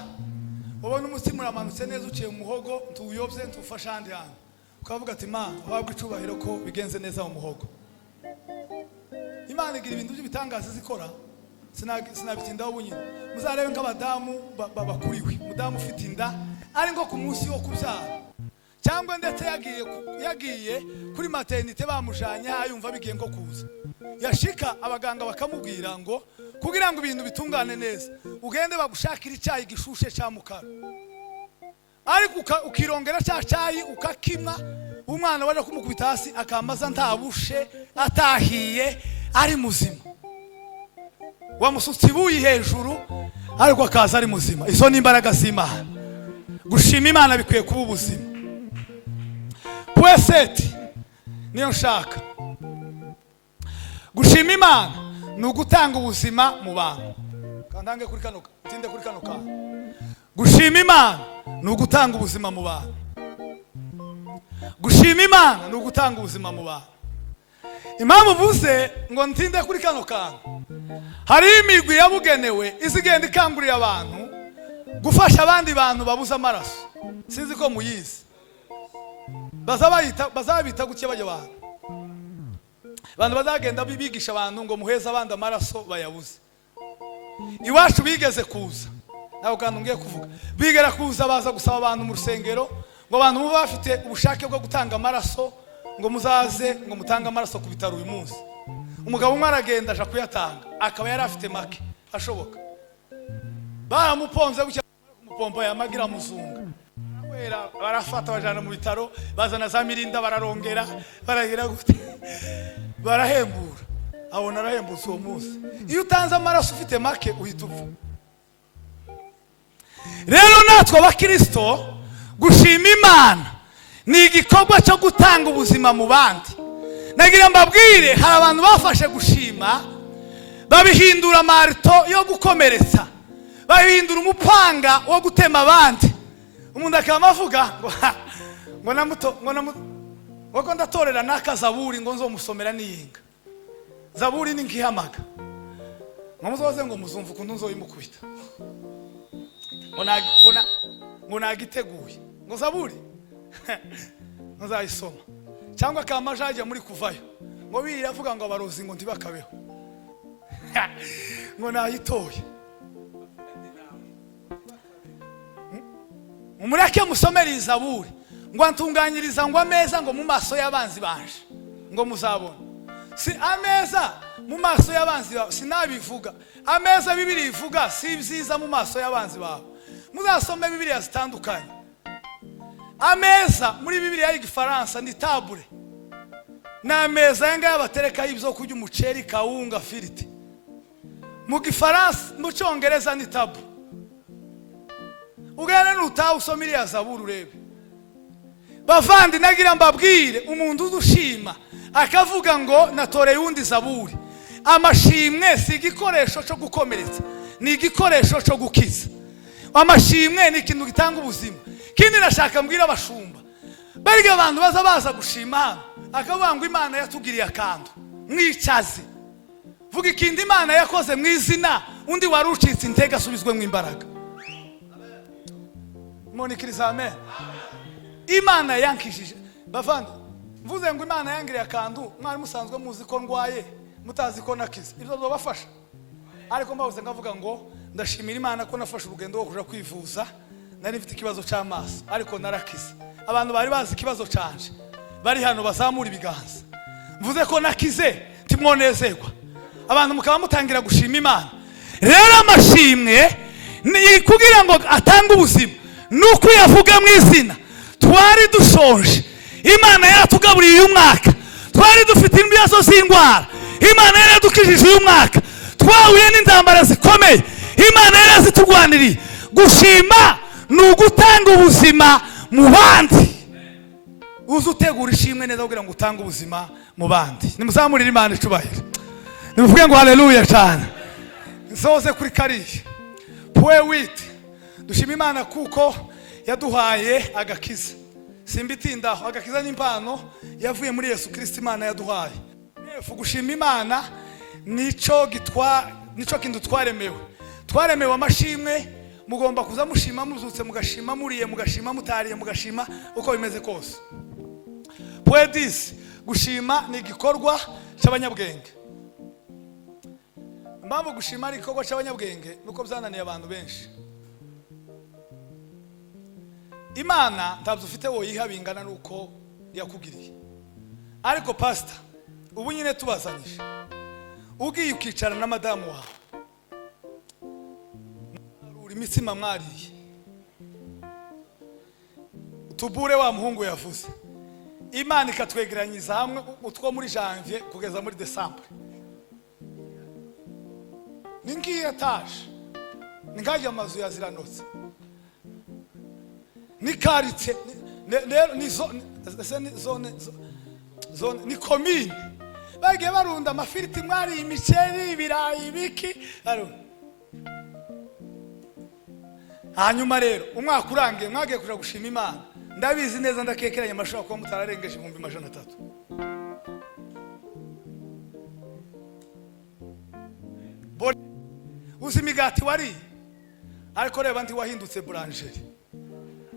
wabona umutima uramanutse neza uciye mu muhogo ntuyobye ntufasha handi hantu ukavuga ati Mana wabwe icubahiro ko bigenze neza mu muhogo. Imana igira ibintu by'ibitangaza zikora sinabitindaho bunyine. Muzarebe nk'abadamu babakuriwe, umudamu ufite inda ari ngo ku munsi wo kubyara cyangwa ndetse yagiye kuri maternité bamujanye yumva bigiye ngo kuza, yashika abaganga bakamubwira ngo kugira ngo ibintu bitungane neza ugende bagushakira icyayi gishushe cya mukara, ariko ukirongera cya cyayi ukakimwa, umwana waje kumukubita hasi akamaza ntabushe atahiye ari muzima. Wamusutse ibuye hejuru ariko akaza ari muzima. Izo ni imbaraga z'Imana. Gushima Imana bikwiye kuba ubuzima. Pweseti niyo nshaka. Gushima Imana ni ugutanga ubuzima mu bantu. Kandange kuri kano, tinde kuri kano ka. Gushima Imana ni ugutanga ubuzima mu bantu. Gushima Imana ni ugutanga ubuzima mu bantu. Impamvu vuze ngo ntinde kuri kano kantu, hari imigwi yabugenewe izigenda ikangurira abantu gufasha abandi bantu babuza amaraso. Sinzi ko muyizi. Bazabita guke bajya abantu bazagenda bibigisha abantu ngo muheza abandi amaraso bayabuze. Iwacu bigeze kuza, naho kandi ngiye kuvuga, bigera kuza baza gusaba abantu mu rusengero ngo abantu muba bafite ubushake bwo gutanga amaraso ngo muzaze ngo mutange amaraso ku bitaro uyu munsi. Umugabo umwe aragenda aje kuyatanga akaba yari afite make ashoboka, baramuponze gucya kumupompa yamagira muzunga wera, barafata bajana mu bitaro bazana za mirinda bararongera baragira gute barahembura, abona arahembutse uwo munsi. Iyo utanze amaraso ufite make uhita upfa. Rero natwe abakristo gushima Imana ni igikorwa cyo gutanga ubuzima mu bandi. Nagira mbabwire hari abantu bafashe gushima babihindura marito yo gukomeretsa, bahindura umupanga wo gutema abandi. Umuntu akamavuga ngo ndatorera naka Zaburi ngo nzomusomera niyinga. Zaburi ni nkihamaga ngo muzoze ngo muzumva ukuntu nzoyimukubita ngo nagiteguye ngo Zaburi nzayisoma, cyangwa kamajaje muri kuvayo ngo biravuga ngo abarozi ngo ntibakabeho ngo nayitoye. Umureke musomera Zaburi ngo antunganyiriza ngo ameza ngo mu maso y'abanzi banje ngo muzabona. Si ameza mu maso y'abanzi bawe sinabivuga, ameza Bibiliya ivuga si byiza mu maso y'abanzi bawe. Muzasome Bibiliya zitandukanye. Ameza muri Bibiliya y'Igifaransa ni table, n'ameza yanga yabatereka ibyo kurya umuceri, kawunga, firiti. Mu Gifaransa mu Cyongereza ni table. Ugana nutaho usomira Zaburi urebe. Bavandi nagira mbabwire umuntu udushima akavuga ngo natoreye undi Zaburi. Amashimwe si igikoresho cyo gukomeretsa, ni igikoresho cyo gukiza. Amashimwe ni ikintu gitanga ubuzima. Kindi nashaka mbwira abashumba bariga abantu baza gushima hano akavuga ngo Imana yatugiriye akantu mwicaze, vuga ikindi Imana yakoze mu izina undi warucitse intege asubizwe mu imbaraga. monikiriza amen. Imana yankishije bavandi mvuze ngo Imana yangiriye akantu mwari musanzwe muzi ko ndwaye mutazi ko nakize ibyo bizobafasha ariko mbavuze ngavuga ngo ndashimira Imana ko nafashe urugendo rwo kuja kwivuza nari mfite ikibazo cy'amaso ariko narakize abantu bari bazi ikibazo canje bari hano bazamura ibiganza mvuze ko nakize timwonezerwa abantu mukaba mutangira gushima Imana rero amashimwe ni kugira ngo atange ubuzima nuko yavuga mu izina twari dushonje Imana yaratugaburiye uyu mwaka twari dufite ibibazo z'indwara Imana yaradukijije uyu mwaka twahuye n'intambara zikomeye Imana yarazitugwaniriye gushima ni ugutanga ubuzima mu bandi uzi utegura ishimwe neza kugira ngo utange ubuzima mu bandi nimuzamurire Imana icubahiro nimuvuge ngo haleluya cyane nsoze kuri kariya puwe witi dushima Imana kuko yaduhaye agakiza simbitindaho agakiza n'impano yavuye muri Yesu Kristo Imana yaduhaye nefu gushima Imana nico kintu twaremewe amashimwe mugomba kuza mushima muzutse mugashima muriye mugashima mutariye mugashima uko bimeze kose puedis gushima ni igikorwa cy'abanyabwenge mbambo gushima ari igikorwa cy'abanyabwenge nuko byananiye abantu benshi Imana ntabwo ufite wo yiha bingana nuko yakugiriye ariko pastor ubu nyine tubazanyije ugiye ukicara na madamu wawe uri imitsima mwariye utubure wa muhungu yavuze Imana ikatwegeranyiza hamwe utwo muri janvier kugeza muri December ningiye taje ningaje amazu yaziranotse nikaritse ni zone ni commune bagiye barunda amafiriti mwari imiceri ibirayi biki hanyuma rero umwaka urangiye mwagiye kuja gushima Imana ndabizi neza ndakekeranya amashaka ko mutararengeje 300,000 uzi imigati wari ariko reba ndi wahindutse boulangerie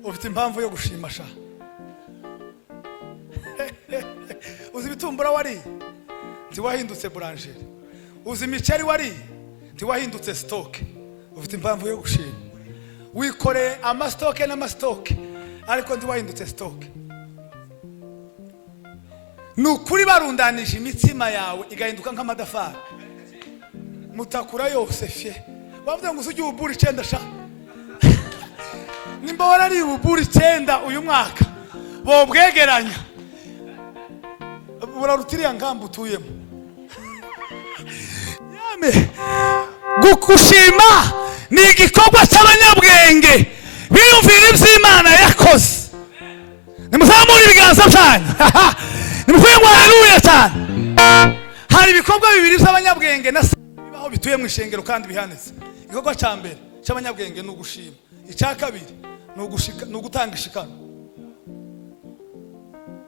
ufite impamvu yo gushima sha uzi ibitumbura wari ndi wahindutse boulangerie uzi imiceri wari ndi wahindutse stock ufite impamvu yo gushima wikore amastoke n'amastoke ariko ndi wahindutse stock nukuri barundanije imitsima yawe igahinduka nk'amadafari mutakura yose fye bavuze ngo usujye uburi 9 sha nimba warari uburi 9 uyu mwaka bo bwegeranya burarutiriya ngambo utuyemo yame gukushima ni igikorwa cy'abanyabwenge biyumvira iby'Imana yakoze nimuzamura ibiganza byanyu nimuvuye ngo haleluya cyane hari ibikorwa bibiri by'abanyabwenge bibaho bituye mu ishengero kandi bihanitse igikorwa cya mbere cy'abanyabwenge ni ugushima icya kabiri ni ugutanga ishikano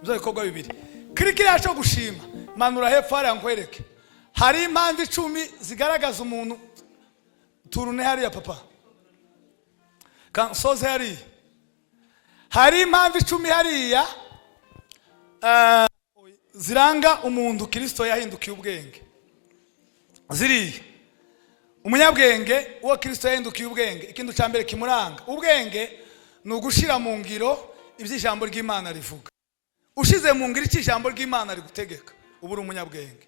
byo bikorwa bibiri kirikira cyo gushima manura hepfo hari nkwereke hari impamvu 10 zigaragaza umuntu turune hari ya papa kansoze hari impamvu 10 hariya ziranga umuntu Kristo yahindukiye ubwenge ziri umunyabwenge uwo Kristo yahindukiye ubwenge ikintu cya mbere kimuranga ubwenge ni ugushira mu ngiro iby'ijambo ry'Imana rivuga ushize mu ngiro icy'ijambo ry'Imana rigutegeka uburi umunyabwenge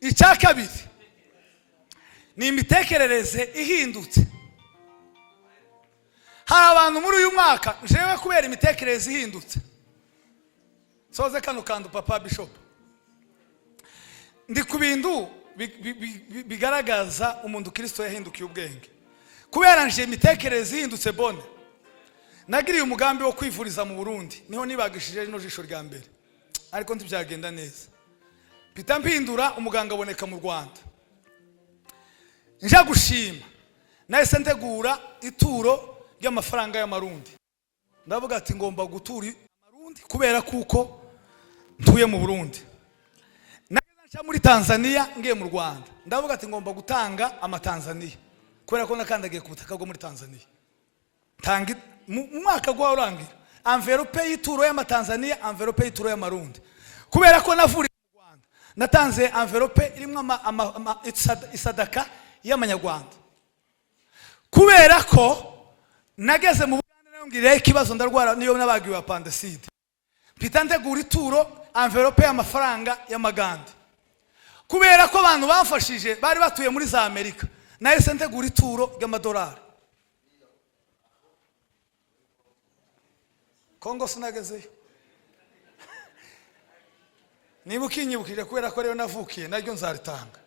icya kabiri ni imitekerereze ihindutse hari abantu muri uyu mwaka jewe kubera imitekerereze ihindutse soze kano kandu papa bishop ndi kubindu bigaragaza umuntu Kristo yahindukiye ubwenge kubera nje imitekerereze ihindutse bone nagiriye umugambi wo kwivuriza mu Burundi niho nibagishije rino jisho rya mbere ariko ntibyagenda neza pita mpindura umuganga aboneka mu Rwanda nja gushima nahise ntegura ituro ry'amafaranga y'amarundi ndavuga ati ngomba gutura amarundi kubera kuko ntuye mu Burundi nca muri Tanzania ngiye mu Rwanda ndavuga ati ngomba gutanga amatanzania kubera ko nakandagiye ku butaka bwo muri Tanzania tanga mu mwaka gwa urangira envelope y'ituro y'amatanzania, envelope y'ituro y'amarundi. Kubera ko navuri mu Rwanda natanze envelope irimo isadaka y'amanyarwanda. Kubera ko nageze mu Buganda nongiriye ikibazo ndarwara niyo nabagiwe appendicite, mpita ntegura ituro envelope y'amafaranga y'amagande. Kubera ko abantu bamfashije bari batuye muri za Amerika, nahise ntegura ituro y'amadolari. Kongo sinagezeyo. Niba ukinyibukije kubera ko rero navukiye naryo nzaritanga.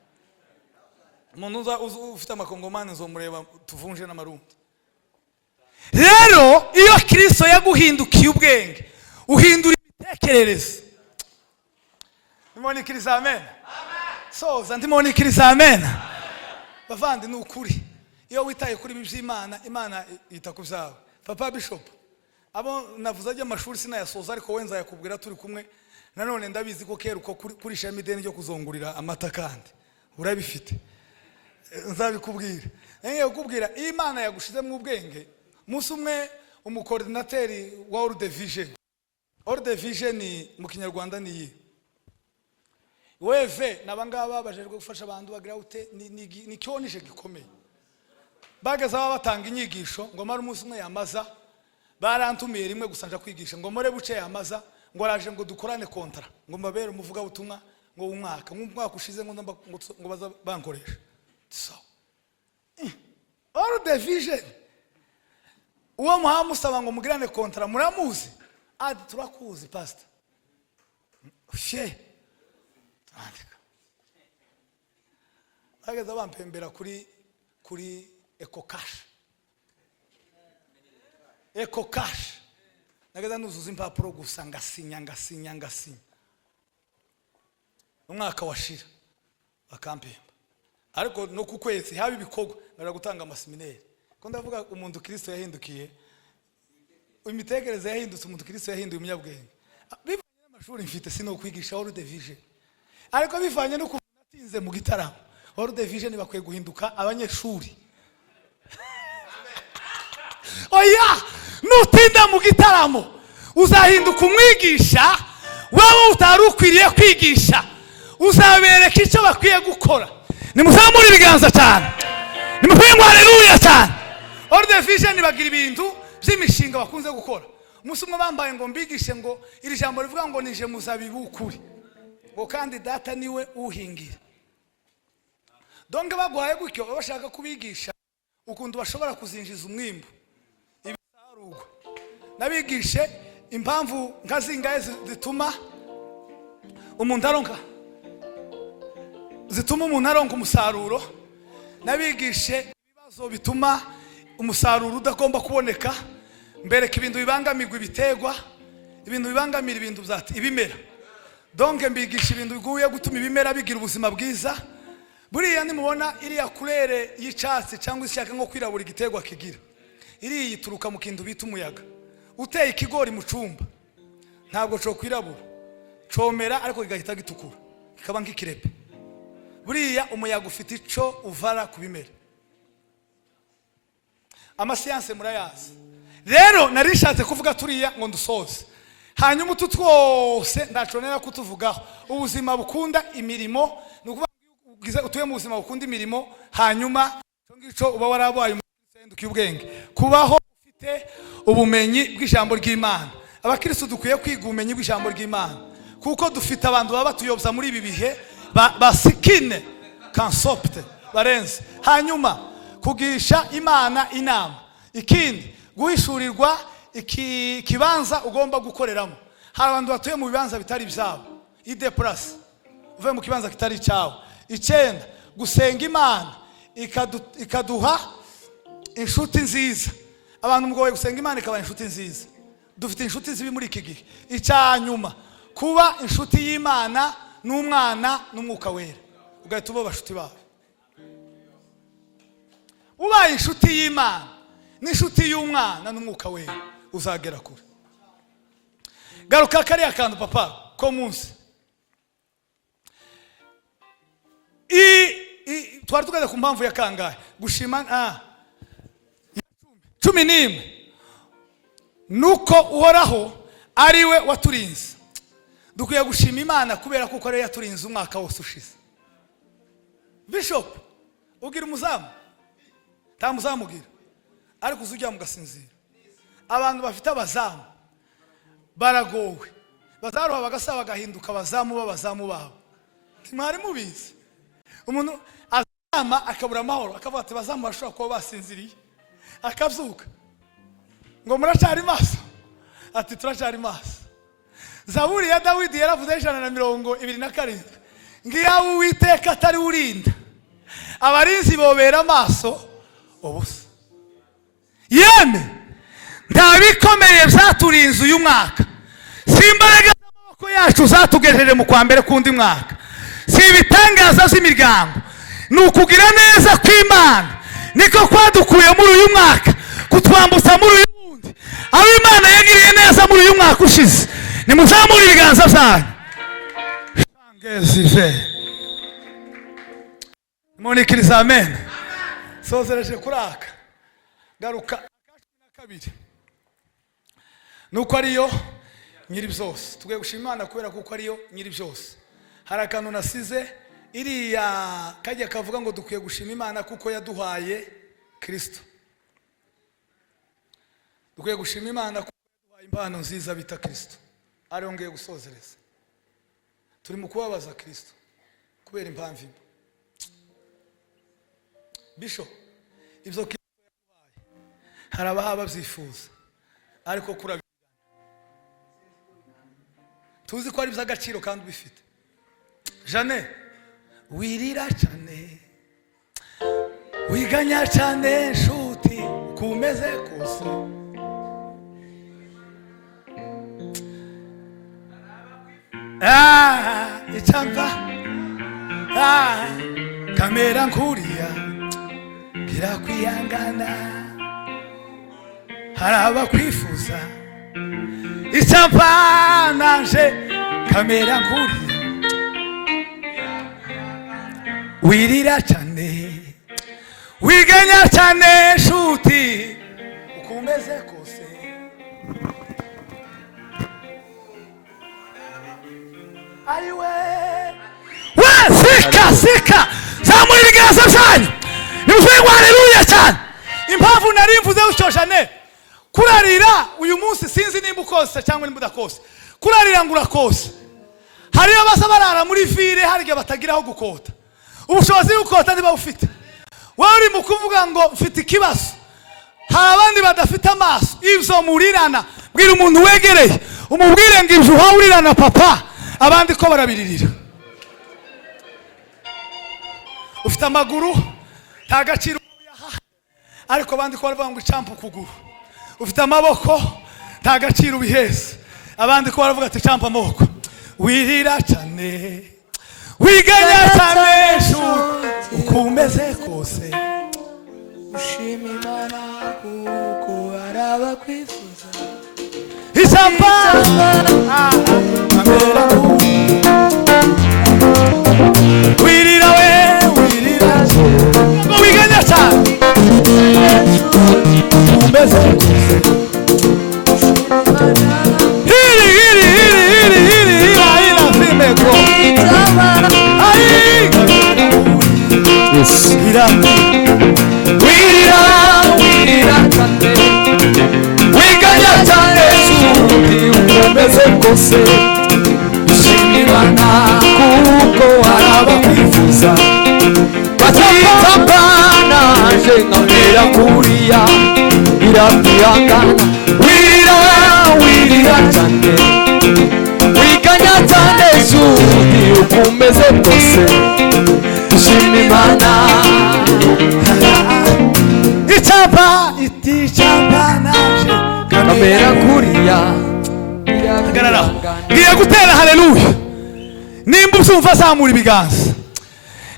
Umuntu ufite amakongomani nzomureba tuvunje n'amarundi. Rero iyo Kristo yaguhindukiye ubwenge, uhindura imitekerereze. Ndimonikiriza amen. Soza ndimonikiriza amen. Bavandi n'ukuri. Iyo witaye kuri iby'Imana, Imana yita ku byawe. Papa Bishop, abo navuze ajya amashuri sinayasoza ariko wenza yakubwira turi kumwe. Nanone ndabizi ko kera uko kuri shamideni ryo kuzongurira amata kandi urabifite. Nzabikubwira. Ngiye kukubwira Imana yagushize mu ubwenge. Musi umwe umukoordinateri wa World Vision. World Vision mu Kinyarwanda ni weve nabangaba bajejwe gufasha abantu bagira ute ni cyonishe gikomeye. Bageza batanga inyigisho ngo mara umunsi umwe yamaza barantumiye rimwe gusanja kwigisha ngo more buce yamaza ngo araje ngo dukorane kontra ngo mbabere umuvuga butumwa ngo umwaka ushize ngo baza bankoresha. So World Vision uwo muhamusaba ngo mugirane kontra muramuzi ati turakuzi pastor she bageza bampembera kuri Eco Cash nageza nuzuza impapuro gusa ngasinya umwaka washira bakampemba ariko no ku kwezi haba ibikorwa nara gutanga amaseminari ko ndavuga umuntu Kristo yahindukiye imitekerereze yahindutse umuntu Kristo yahinduye umunyabwenge bivanye n'amashuri mfite sino kwigisha World Vision ariko bivanye no kunatinze mu gitaramo World Vision bakwiye guhinduka abanyeshuri. Oya nutinda mu gitaramo uzahinduka umwigisha waba utarukwiriye kwigisha uzabereka icyo bakwiye gukora. Nimuzamure ibiganza cyane nimupinga haleluya cyane. World Vision bagira ibintu by'imishinga bakunze gukora. Umunsi umwe bambaye ngo mbigishe ngo iri jambo rivuga ngo nije muzabibu ukuri ngo kandi data niwe uhingira. Donge bagwaye gutyo bashaka kubigisha ukuntu bashobora kuzinjiza umwimbo ibisarugo. Nabigishe impamvu nkazingaye zituma umuntu aronka umusaruro. Nabigishe ibibazo bituma umusaruro udagomba kuboneka. Mbereka ibintu bibangamirwa ibitegwa, ibintu bibangamira ibintu byati ibimera. Donge mbigisha ibintu biguye gutuma ibimera bigira ubuzima bwiza. Buriya nimubona iriya kurere y'icatsi cyangwa ishaka nko kwirabura igitegwa kigira. Iri yituruka mu kintu bita umuyaga. Uteye ikigori mu cumba ntabwo cyo kwirabura. Comera ariko kigahita gitukura. Kikaba nk'ikirepe. Buriya umuyaga ufite ico uvara kubimera. Amasiyanse murayazi. Rero narishatse kuvuga turiya ngo ndusoze. Hanyuma twose ndaconera kutuvugaho. Ubuzima bukunda imirimo nukuvuga utuye mu buzima bukunda imirimo hanyuma cyo uba warabaye umusendukiye ubwenge. Kubaho ufite ubumenyi bw'ijambo ry'Imana. Abakristo dukwiye kwiga ubumenyi bw'ijambo ry'Imana kuko dufite abantu baba tuyobza muri ibi bihe basikine kansopte barenze. Hanyuma kugisha Imana inama. Ikindi guhishurirwa ikibanza ugomba gukoreramo. Hari abantu batuye mu bibanza bitari byabo. Ide plus uve mu kibanza kitari cyawe. Icyenda gusenga Imana ikaduha inshuti nziza. Abantu mugoye gusenga Imana ikaba inshuti nziza. Dufite inshuti zibi muri iki gihe. Icyanyuma kuba inshuti y'Imana n'umwana n'umwuka wera ugahita uba bashuti bawe. Ubaye inshuti y'Imana n'inshuti y'umwana n'umwuka wera uzagera kure. Garuka kari akantu papa ko munsi twari tugaze ku mpamvu ya kangahe gushima 11 nuko uhoraho ari we waturinze. Dukwiye gushima Imana kubera kuko ari yaturinze umwaka wose ushize. Bishop ugira umuzamu tamuzamugira ariko uzujya mugasinzira. Abantu bafite abazamu baragowe, bazaruha bagasaba gahinduka abazamu b'abazamu babo. Ntimwari mubizi umuntu azama akabura amahoro akavuga ati bazamu bashobora kuba basinziriye, akabyuka ngo muracari maso, ati turacari maso. Zaburi ya Dawidi yaravuze 127 ngiyawe Uwiteka atari urinda abarinzi bobera amaso ubusa. Yeme nta bikomeye byaturinze uyu mwaka, si imbaraga z'amaboko yacu zatugejeje mu kwa mbere kundi mwaka, si ibitangaza z'imiryango, ni ukugira neza kw'Imana niko kwadukuye muri uyu mwaka kutwambutsa muri uyu wundi. Aho Imana yagiriye neza muri uyu mwaka ushize, nimuzamure ibiganza byanyu. Shangezive Monikiriza amen. Sozereje kuraka garuka 12 nuko ariyo nyiri byose. Tugiye gushima Imana kubera kuko ariyo nyiri byose. Hari akantu nasize iriya kajya kavuga ngo dukwiye gushima Imana kuko yaduhaye Kristo. Dukwiye gushima Imana kuko yaduhaye impano nziza bita Kristo. Arongeye gusozereza. Turi mu kubabaza Kristo kubera impamvu. Bishop ibyo Kristo yaduhaye haraba babyifuza ariko kurabigana tuzi ko ari by'agaciro kandi bifite. Jane wirira cyane wiganya cyane nshuti kumeze kose, icyamva kamera nkuriya kirakwihangana, haraba kwifuza icyamva nanje kamera nkuriya wirira cyane wiganya cyane nshuti ukumeze kose. Ayiwe sika zamura ibiganza byanyu nimuvuge ngo haleluya cyane. Impamvu nari mvuze utyo Jane kurarira uyu munsi sinzi nimba ukose cyangwa nimba udakose. Kurarira ngo urakose, hariyo basa barara muri vire harige batagiraho gukota, ubushobozi bw'ukota niba ufite. Wowe uri mu kuvuga ngo mfite ikibazo, hari abandi badafite amaso, ibyo murirana. Bwira umuntu wegereye umubwire ngo ibyo urirana papa, abandi ko barabiririra. Ufite amaguru nta gaciro uyaha ariko abandi ko baravuga ngo icampa ukuguru. Ufite amaboko nta gaciro ubiheza abandi ko baravuga ati icampa amaboko. Wirira cyane wiganya cyane ukumeze kose, ushima Imana kuko araba kwifuza icampa amera wirira we wirira ngo wiganya cyane ukumeze kose. Wirira cyane wiganya cyane ukomeze kose, ushima Imana kuko haraba kwifuza batapana je nkamera kuriya birakwihangana. Wirira cyane wiganya cyane ukomeze kose, ushima Imana icyapa naje kamera kuriya. Ngiye gutera haleluya, nimba ubyumva zamura ibiganza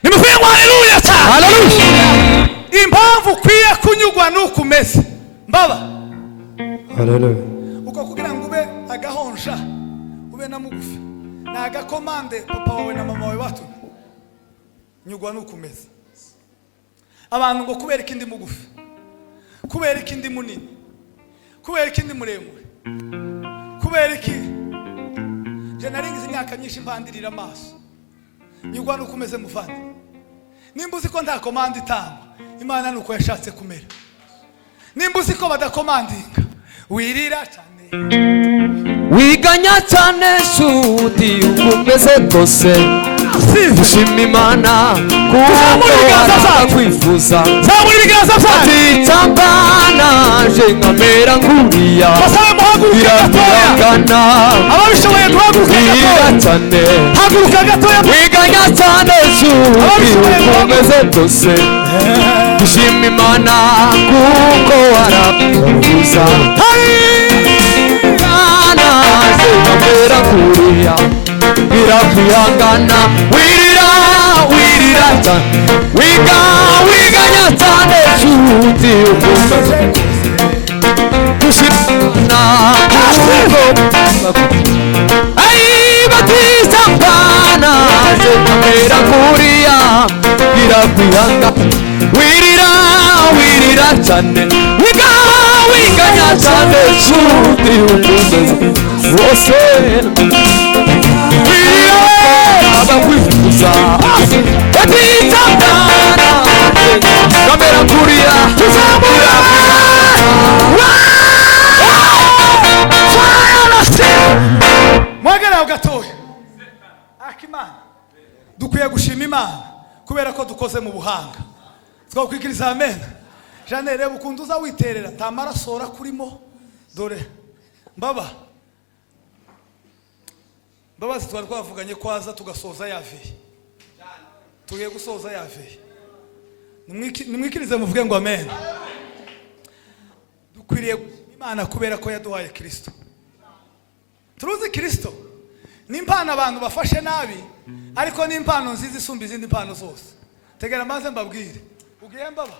nimuvuge ngo haleluya cyane. Haleluya. Impamvu ukwiye kunyugwa nuko umeze mbaba haleluya, uko kugira ngo ube agahonja ube na mugufi na agakomande papa wawe na mama wawe batu nyugwa nuko umeze. Abantu ngo kubera ikindi mugufi, kubera ikindi munini, kubera ikindi muremure, kubera iki je naringize imyaka myinshi mpandirira amaso nyugwa nuko umeze muvandi nimba uzi ko nta komanda itangwa Imana nuko yashatse kumera nimba uzi ko badakomandinga wirira cyane wiganya cyane shuti umeze kose ushima Imana kuko arakwifuza zamura ibiganza byanyu Tambana je nkamera nguriya basabe muhaguruke gatoya ababishoboye guhaguruka gatoya haguruka gatoya wiganya cyane shuti umeze kose ushima Imana kuko arakwifuza Nkamera nguriya birakwihangana wirira cyane wiganya cyane shuti umeze gushimana batisa mbana nkamera nguriya birakwihangana wirira cyane wiganya cyane shuti umeze wose abakwifuza batita mbana kamera kuriya tuzamura mwageraho gatoya akimana dukwiye gushima Imana kubera ko dukoze mu buhanga twakwikiriza amen Jeanne reba ukuntu uza witerera nta maraso kurimo dore Mbabazi twari twavuganye kwaza tugasoza yaveye tugiye gusoza yaveye nimwikirize muvuge ngo amen dukwiriye Imana kubera ko yaduhaye Kristo turuzi Kristo n'impano abantu bafashe nabi ariko n'impano nziza isumba izindi mpano zose tegera maze mbabwire ugiye mbaba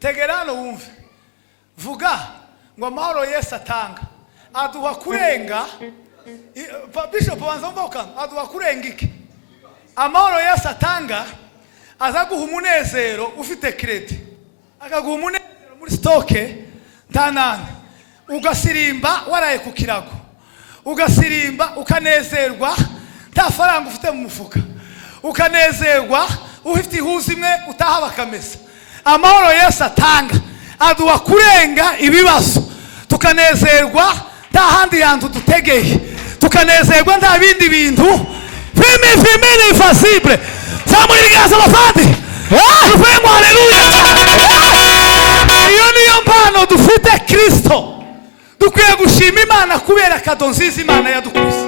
tegera hano wumve vuga ngo amahoro Yesu atanga aduha kurenga Bishop wanza mboka aduha kurenga iki amahoro Yesu atanga azaguha umunezero ufite credit akaguha umunezero muri stoke ntanana ugasirimba waraye ku kirago ugasirimba ukanezerwa nta faranga ufite mu mufuka ukanezerwa ufite ihuza imwe utaha bakamesa amahoro Yesu atanga aduha kurenga ibibazo tukanezerwa nta handi yantu dutegeye tukanezerwa nta bindi bintu fimini impossible zamura ibiganza abavandi tuvemo haleluya iyo niyo mpano dufite Kristo dukwiye gushima Imana kubera kado nziza Imana yadukubise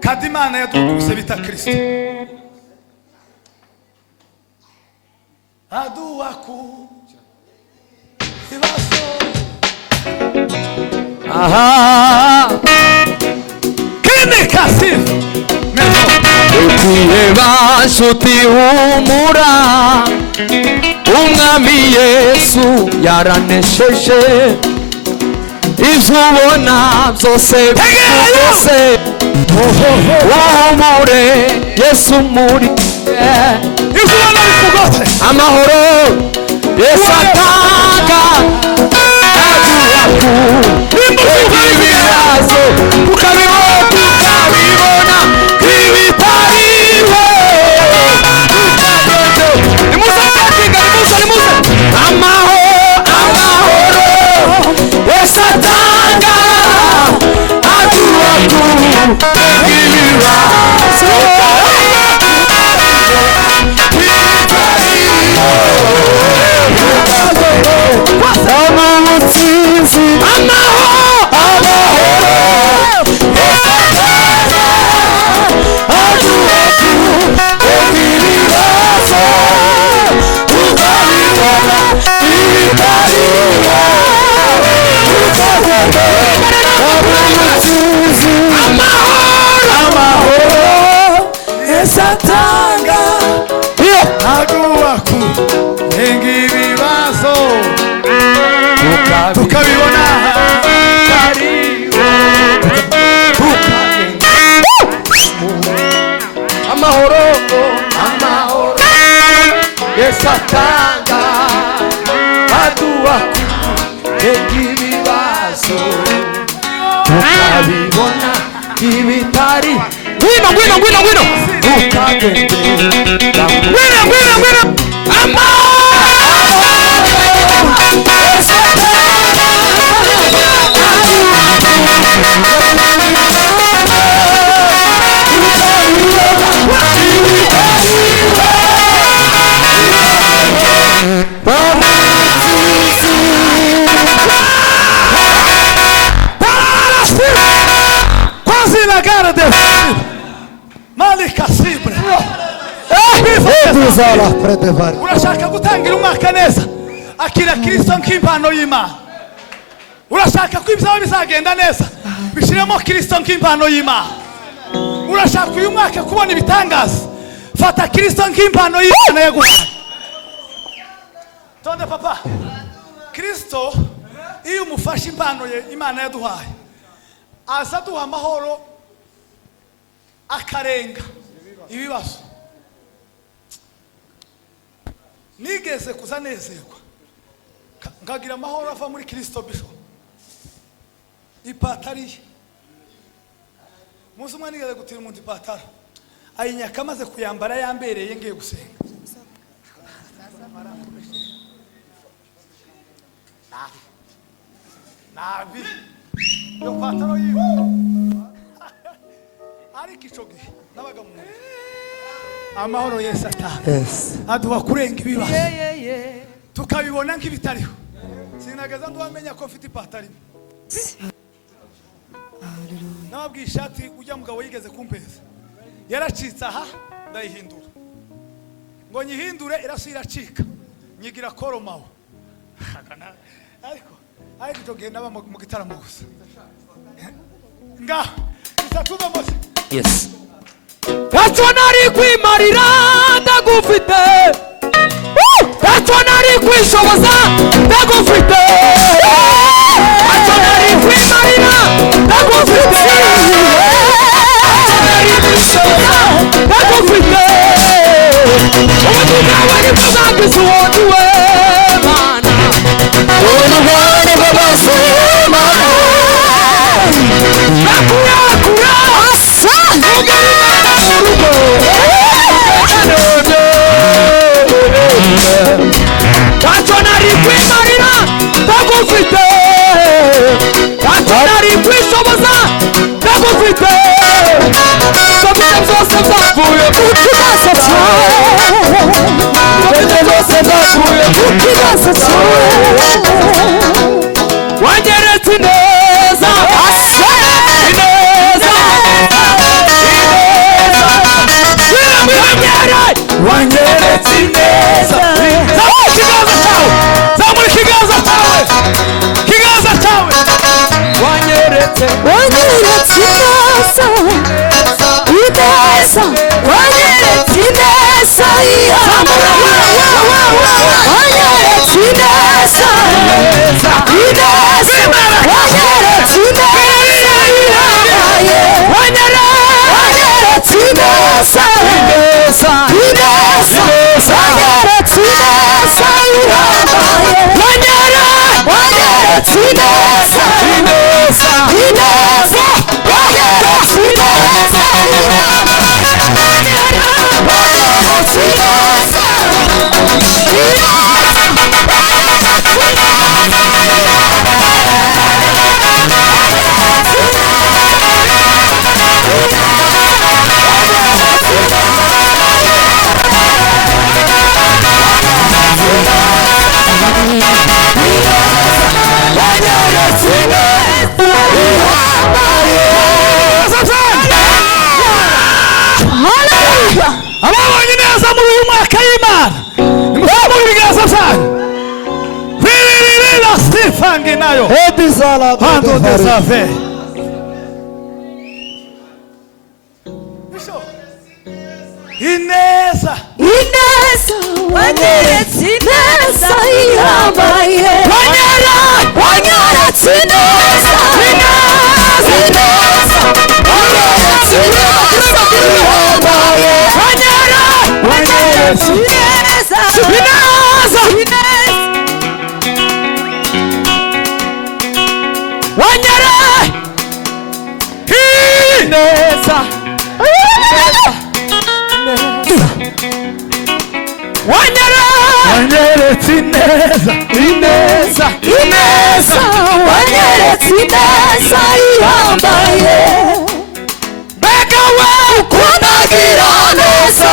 kandi Imana yadukubise bita Kristo aduha ku ibibazo kene kasifu ukwiye bashuti humura umwami Yesu yaranesheje ivyo ubona byose byose humure Yesu muri ivyo ubona bikugose amahoro Yesu atanga aduha ku ibibazo tukabibona ibitariho nimuze amahoro Yesu atanga aduha ku ibibazo Satanga aduha ku ibibazo tukabibona amahoro Yesu atanga aduha ku ibibazo ukabibona ibitari ngwino ukagendera ngwino quasi la gara del Malika Sibre. Urashaka gutangira umwaka neza, akira Kristo nk'impano y'Imana. Urashaka ko ibyawe bizagenda neza, bishiremo Kristo nk'impano y'Imana. Urashaka uyu mwaka kubona ibitangaza, fata Kristo nk'impano y'Imana yaguhaye. Tonde papa, Kristo iyo umufashe impano Imana yaduhaye, aza duha amahoro akarenga ibibazo. Nigeze kuzanezerwa ngagira amahoro ava muri Kristo Bishop ipatari muzi umwe nigeze gutira umuntu ipatara ayinyaka amaze kuyambara yambereye ngiye gusenga. Nabi yo pataro yiwe ariko ico gihe nabaga mu amahoro Yesu aduha kurenga ibibazo tukabibona nk'ibitariho. Sinageza ndwamenya ko mfite ipatari nababwiye ishati ujya mugabo yigeze kumpeza yaracitse aha ndayihindura ngo nyihindure irasubira cika nyigira koromawo ariko icyo gihe naba mu gitaramo gusa ngaho isatuza mose. Yes. Ntacyo nari kwimarira ndagufite, ntacyo nari kwishoboza ndagufite, ntacyo nari kwimarira ndagufite, ntacyo nari kwishoboza ndagufite, ubundi bwawe nibwo bwagize ubundi we Mana, ubundi bwawe nibwo bwagize Mana, nakuyakura asa ntacyo nari kwimarira ndagufite, ntacyo nari kwishoboza ndagufite, ibyo byose byavuye mu kibazo cyawe, ibyo byose byavuye mu kibazo cyawe, wanyeretse ineza wanyeretse ineza. Zamura ikiganza cyawe, ikiganza cyawe. Wanyeretse ineza, ineza, wanyeretse ineza, wanyeretse ineza, ineza, wanyeretse ineza, wanyeretse ineza, ababonye neza muri uyu mwaka y'Imana nimuzamure ibiganza byanyu. Viririra Stefani nayo hando desave ineza, ineza, wanyeretse ineza ihambaye, wanyeretse ineza, ineza, ineza, wanyeretse ineza ihambaye, wanyeretse ineza, ineza, ineza wanyeretse ineza ineza wanyeretse ineza ihambaye mbega we ukundagira neza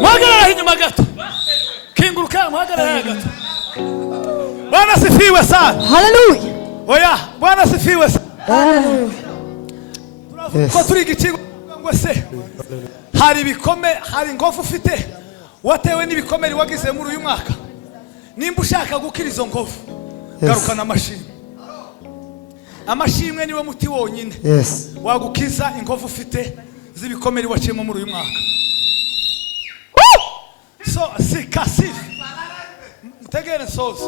muhagarara inyuma gato kinguruka muhagarara gato Bwana sifiwe sana haleluya oya Bwana sifiwe sana ko turi igikigo ngo se hari bikome hari ngofu ufite watewe n'ibikomere wagize muri uyu mwaka nimba ushaka gukira izo ngofu garukana amashimwe niwe muti wonyine wagukiza ingofu ufite z'ibikomere waciyemo muri uyu mwaka so sikasifi mutegere nsoze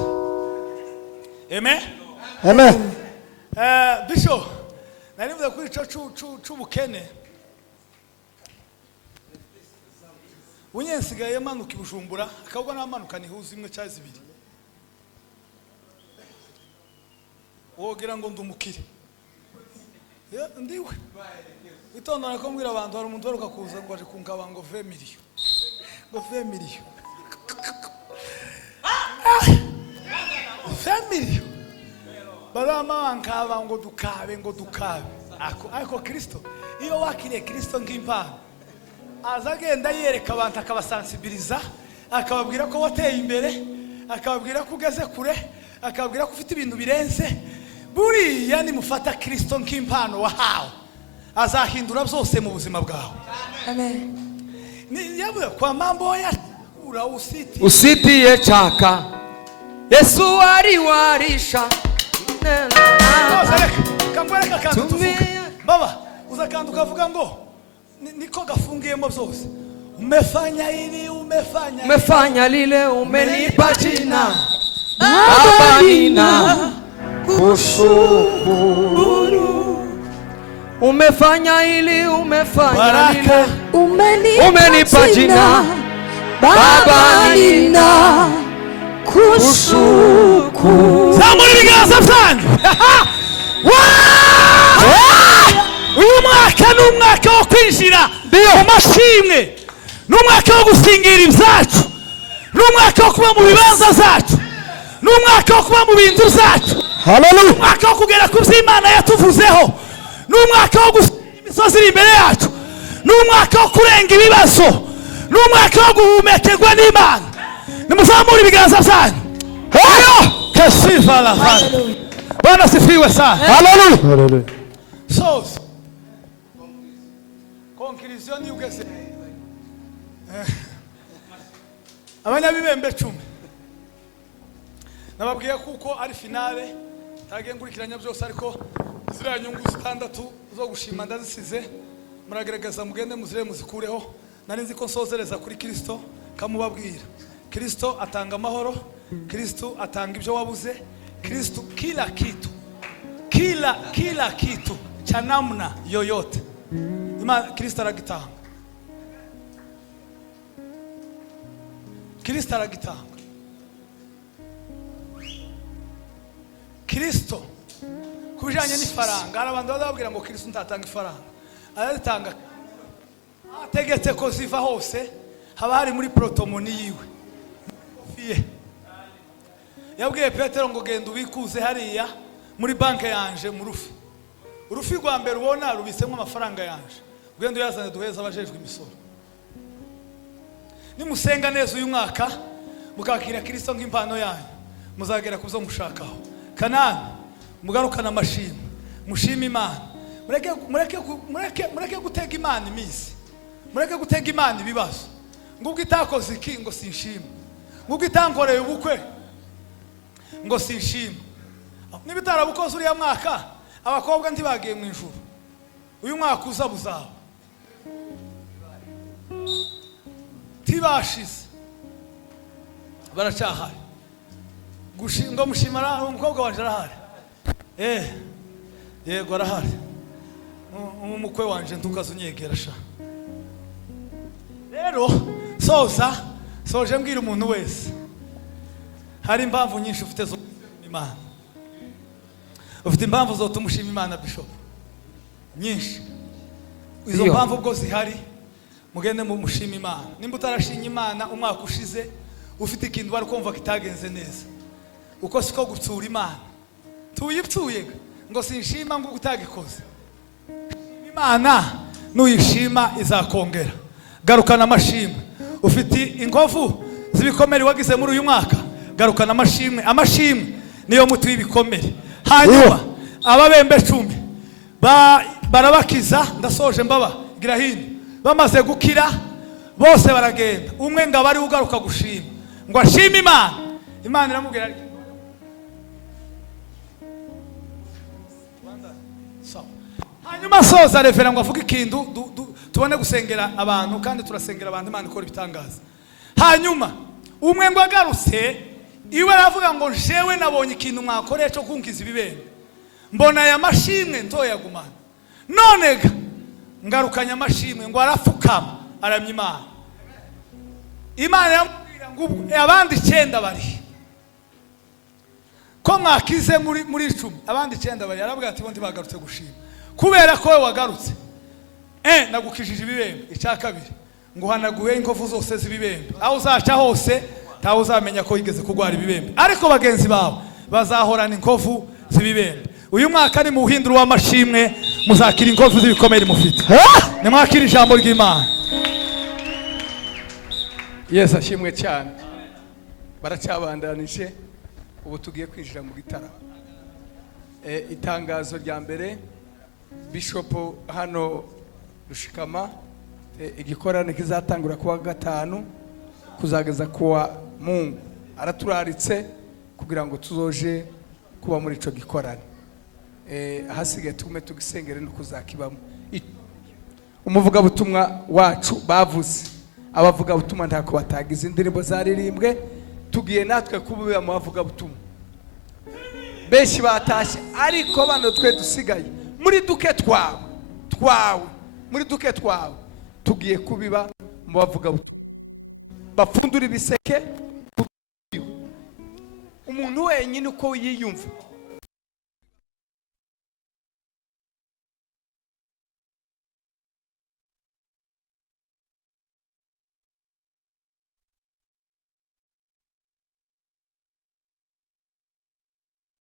amen Bishop nari mvuze kuri ico c'ubukene unyensigaye manuka ibujumbura akabwo n'amanuka nihuza imwe cya zibiri wogira ngo ndumukire ndiwe bitondana ko mbwira abantu hari umuntu waruka kuza ngo aje kunkaba ngo 20 million ngo 20 million 20 million barama nkaba ngo dukabe ako Kristo iyo wakiriye Kristo ng'impano azagenda yereka abantu akabasensibiliza akababwira ko wateye imbere akababwira ko ugeze kure akababwira ko ufite ibintu birenze buriya ni mufata Kristo nk'impano wahawe azahindura byose mu buzima bwawe amen ni yavuye kwa mambo ya ura usitiye chaka Yesu warisha kangwereka kantu tuvuga baba uzakanda ukavuga ngo niko gafungiyemo byose umefanya lile umenipa jina Baba nina kushukuru umefanya ili umefanya lile umenipa jina Baba nina kushukuru zamuri bigaza byanyu uyu mwaka ni umwaka wo kwinjira mu mashimwe ni umwaka wo gusingira ibyacu ni umwaka wo kuba mu bibanza zacu ni umwaka wo kuba mu bintu zacu ni umwaka wo kugera ku by'Imana yatuvuzeho ni umwaka wo gusingira imisozi iri imbere yacu ni umwaka wo kurenga ibibazo ni umwaka wo guhumekerwa n'Imana nimuzamure ibiganza byanyu kasifa la Bwana sifiwe sana haleluya so conclusion ni ugeze abanyabibembe 10 nababwiye kuko ari finale tagiye ngurikiranya byose ariko zira nyungu 6 zo gushima ndazisize muragerageza mugende muzire muzikureho nari nzi ko nsozereza kuri Kristo kamubabwira Kristo atanga amahoro Kristo atanga ibyo wabuze Kristo kila kitu cha namna yoyote Imana Kristo aragitanga Kristo kubijanye n'ifaranga hari abantu bazabwira ngo Kristo ntatanga ifaranga aratanga ategetse ko ziva hose haba hari muri protomoni yiwe yabwiye Petero ngo genda ubikuze hariya muri banke yanje mu urufi rwa mbere ubona rubisemo amafaranga yanje ugenda uyazane duheza abajejwe imisoro nimusenga neza uyu mwaka mukakira Kristo nk'impano yanyu muzagera kuzo mushakaho Kanani mugarukana amashimwe mushima Imana mureke gutega Imana imisi mureke gutega Imana ibibazo ngubwo itakoze iki ngo sinshima ngubwo itankoreye ubukwe ngo sinshima nibitarabukoze uriya mwaka abakobwa ntibagiye mu ijuru uyu mwaka uza buzaba tibashize baracyahari gushinga mushimara umukobwa wanje arahari yego arahari umukwe wanje ntukazunyegera sha rero soje mbwira umuntu wese hari impamvu nyinshi ufite zo Imana ufite impamvu zo tumushima Imana Bishop nyinshi izo mpamvu ubwo zihari mugende mu mushima Imana nimba utarashinye Imana umwaka ushize ufite ikintu bari kumva kitagenze neza uko siko gutsura Imana tuyipfuye ngo sinshima ngo utagikoze Imana nuyishima izakongera garukana amashimwe ufite inkovu zibikomere wagize muri uyu mwaka garukana amashimwe niyo mutu w'ibikomere hanyuma ababembe 10 barabakiza ndasoje mbaba gira hino bamaze gukira bose baragenda umwe ngo bari ugaruka gushima ngo ashime Imana iramubwira hanyuma soza revera ngo avuge ikintu tubone gusengera abantu kandi turasengera abantu Imana ikora ibitangaza hanyuma umwe ngo agarutse iwe aravuga ngo jewe nabonye ikintu mwakoreye cyo kunkiza ibibembe mbona aya mashimwe ntoyagumana none ngarukanya amashimwe ngo arapfukama aramya Imana yamubwira ngo abandi 9 bari ko mwakize muri 10 abandi 9 bari aravuga ati bo ndibagarutse gushima kubera ko wagarutse nagukijije ibibembe icya kabiri ngo hanaguhe inkovu zose z'ibibembe aho uzaca hose tawe uzamenya ko yigeze kugwara ibibembe ariko bagenzi bawe bazahorana inkovu z'ibibembe uyu mwaka ni muhindura w'amashimwe muzakira inkovu z'ibikomere mufite nimwakira ijambo ry'Imana Yesu ashimwe cyane baracyabandanije ubu tugiye kwinjira mu gitaramo itangazo rya mbere Bishop hano Rushikama igikorane kizatangura kuwa 5 kuzageza kuwa Mungu araturaritse kugira ngo tuzoje kuba muri ico gikorane hasigaye tugume tugisengere no kuzakibamo umuvuga butumwa wacu bavuze abavuga butumwa ntako batagize indirimbo zaririmbwe tugiye natwe kububa mu bavuga butumwa benshi batashe ariko bano twe dusigaye muri duke twawe muri duke twawe tugiye kubiba mu bavuga bapfundura ibiseke umuntu wenyine uko yiyumva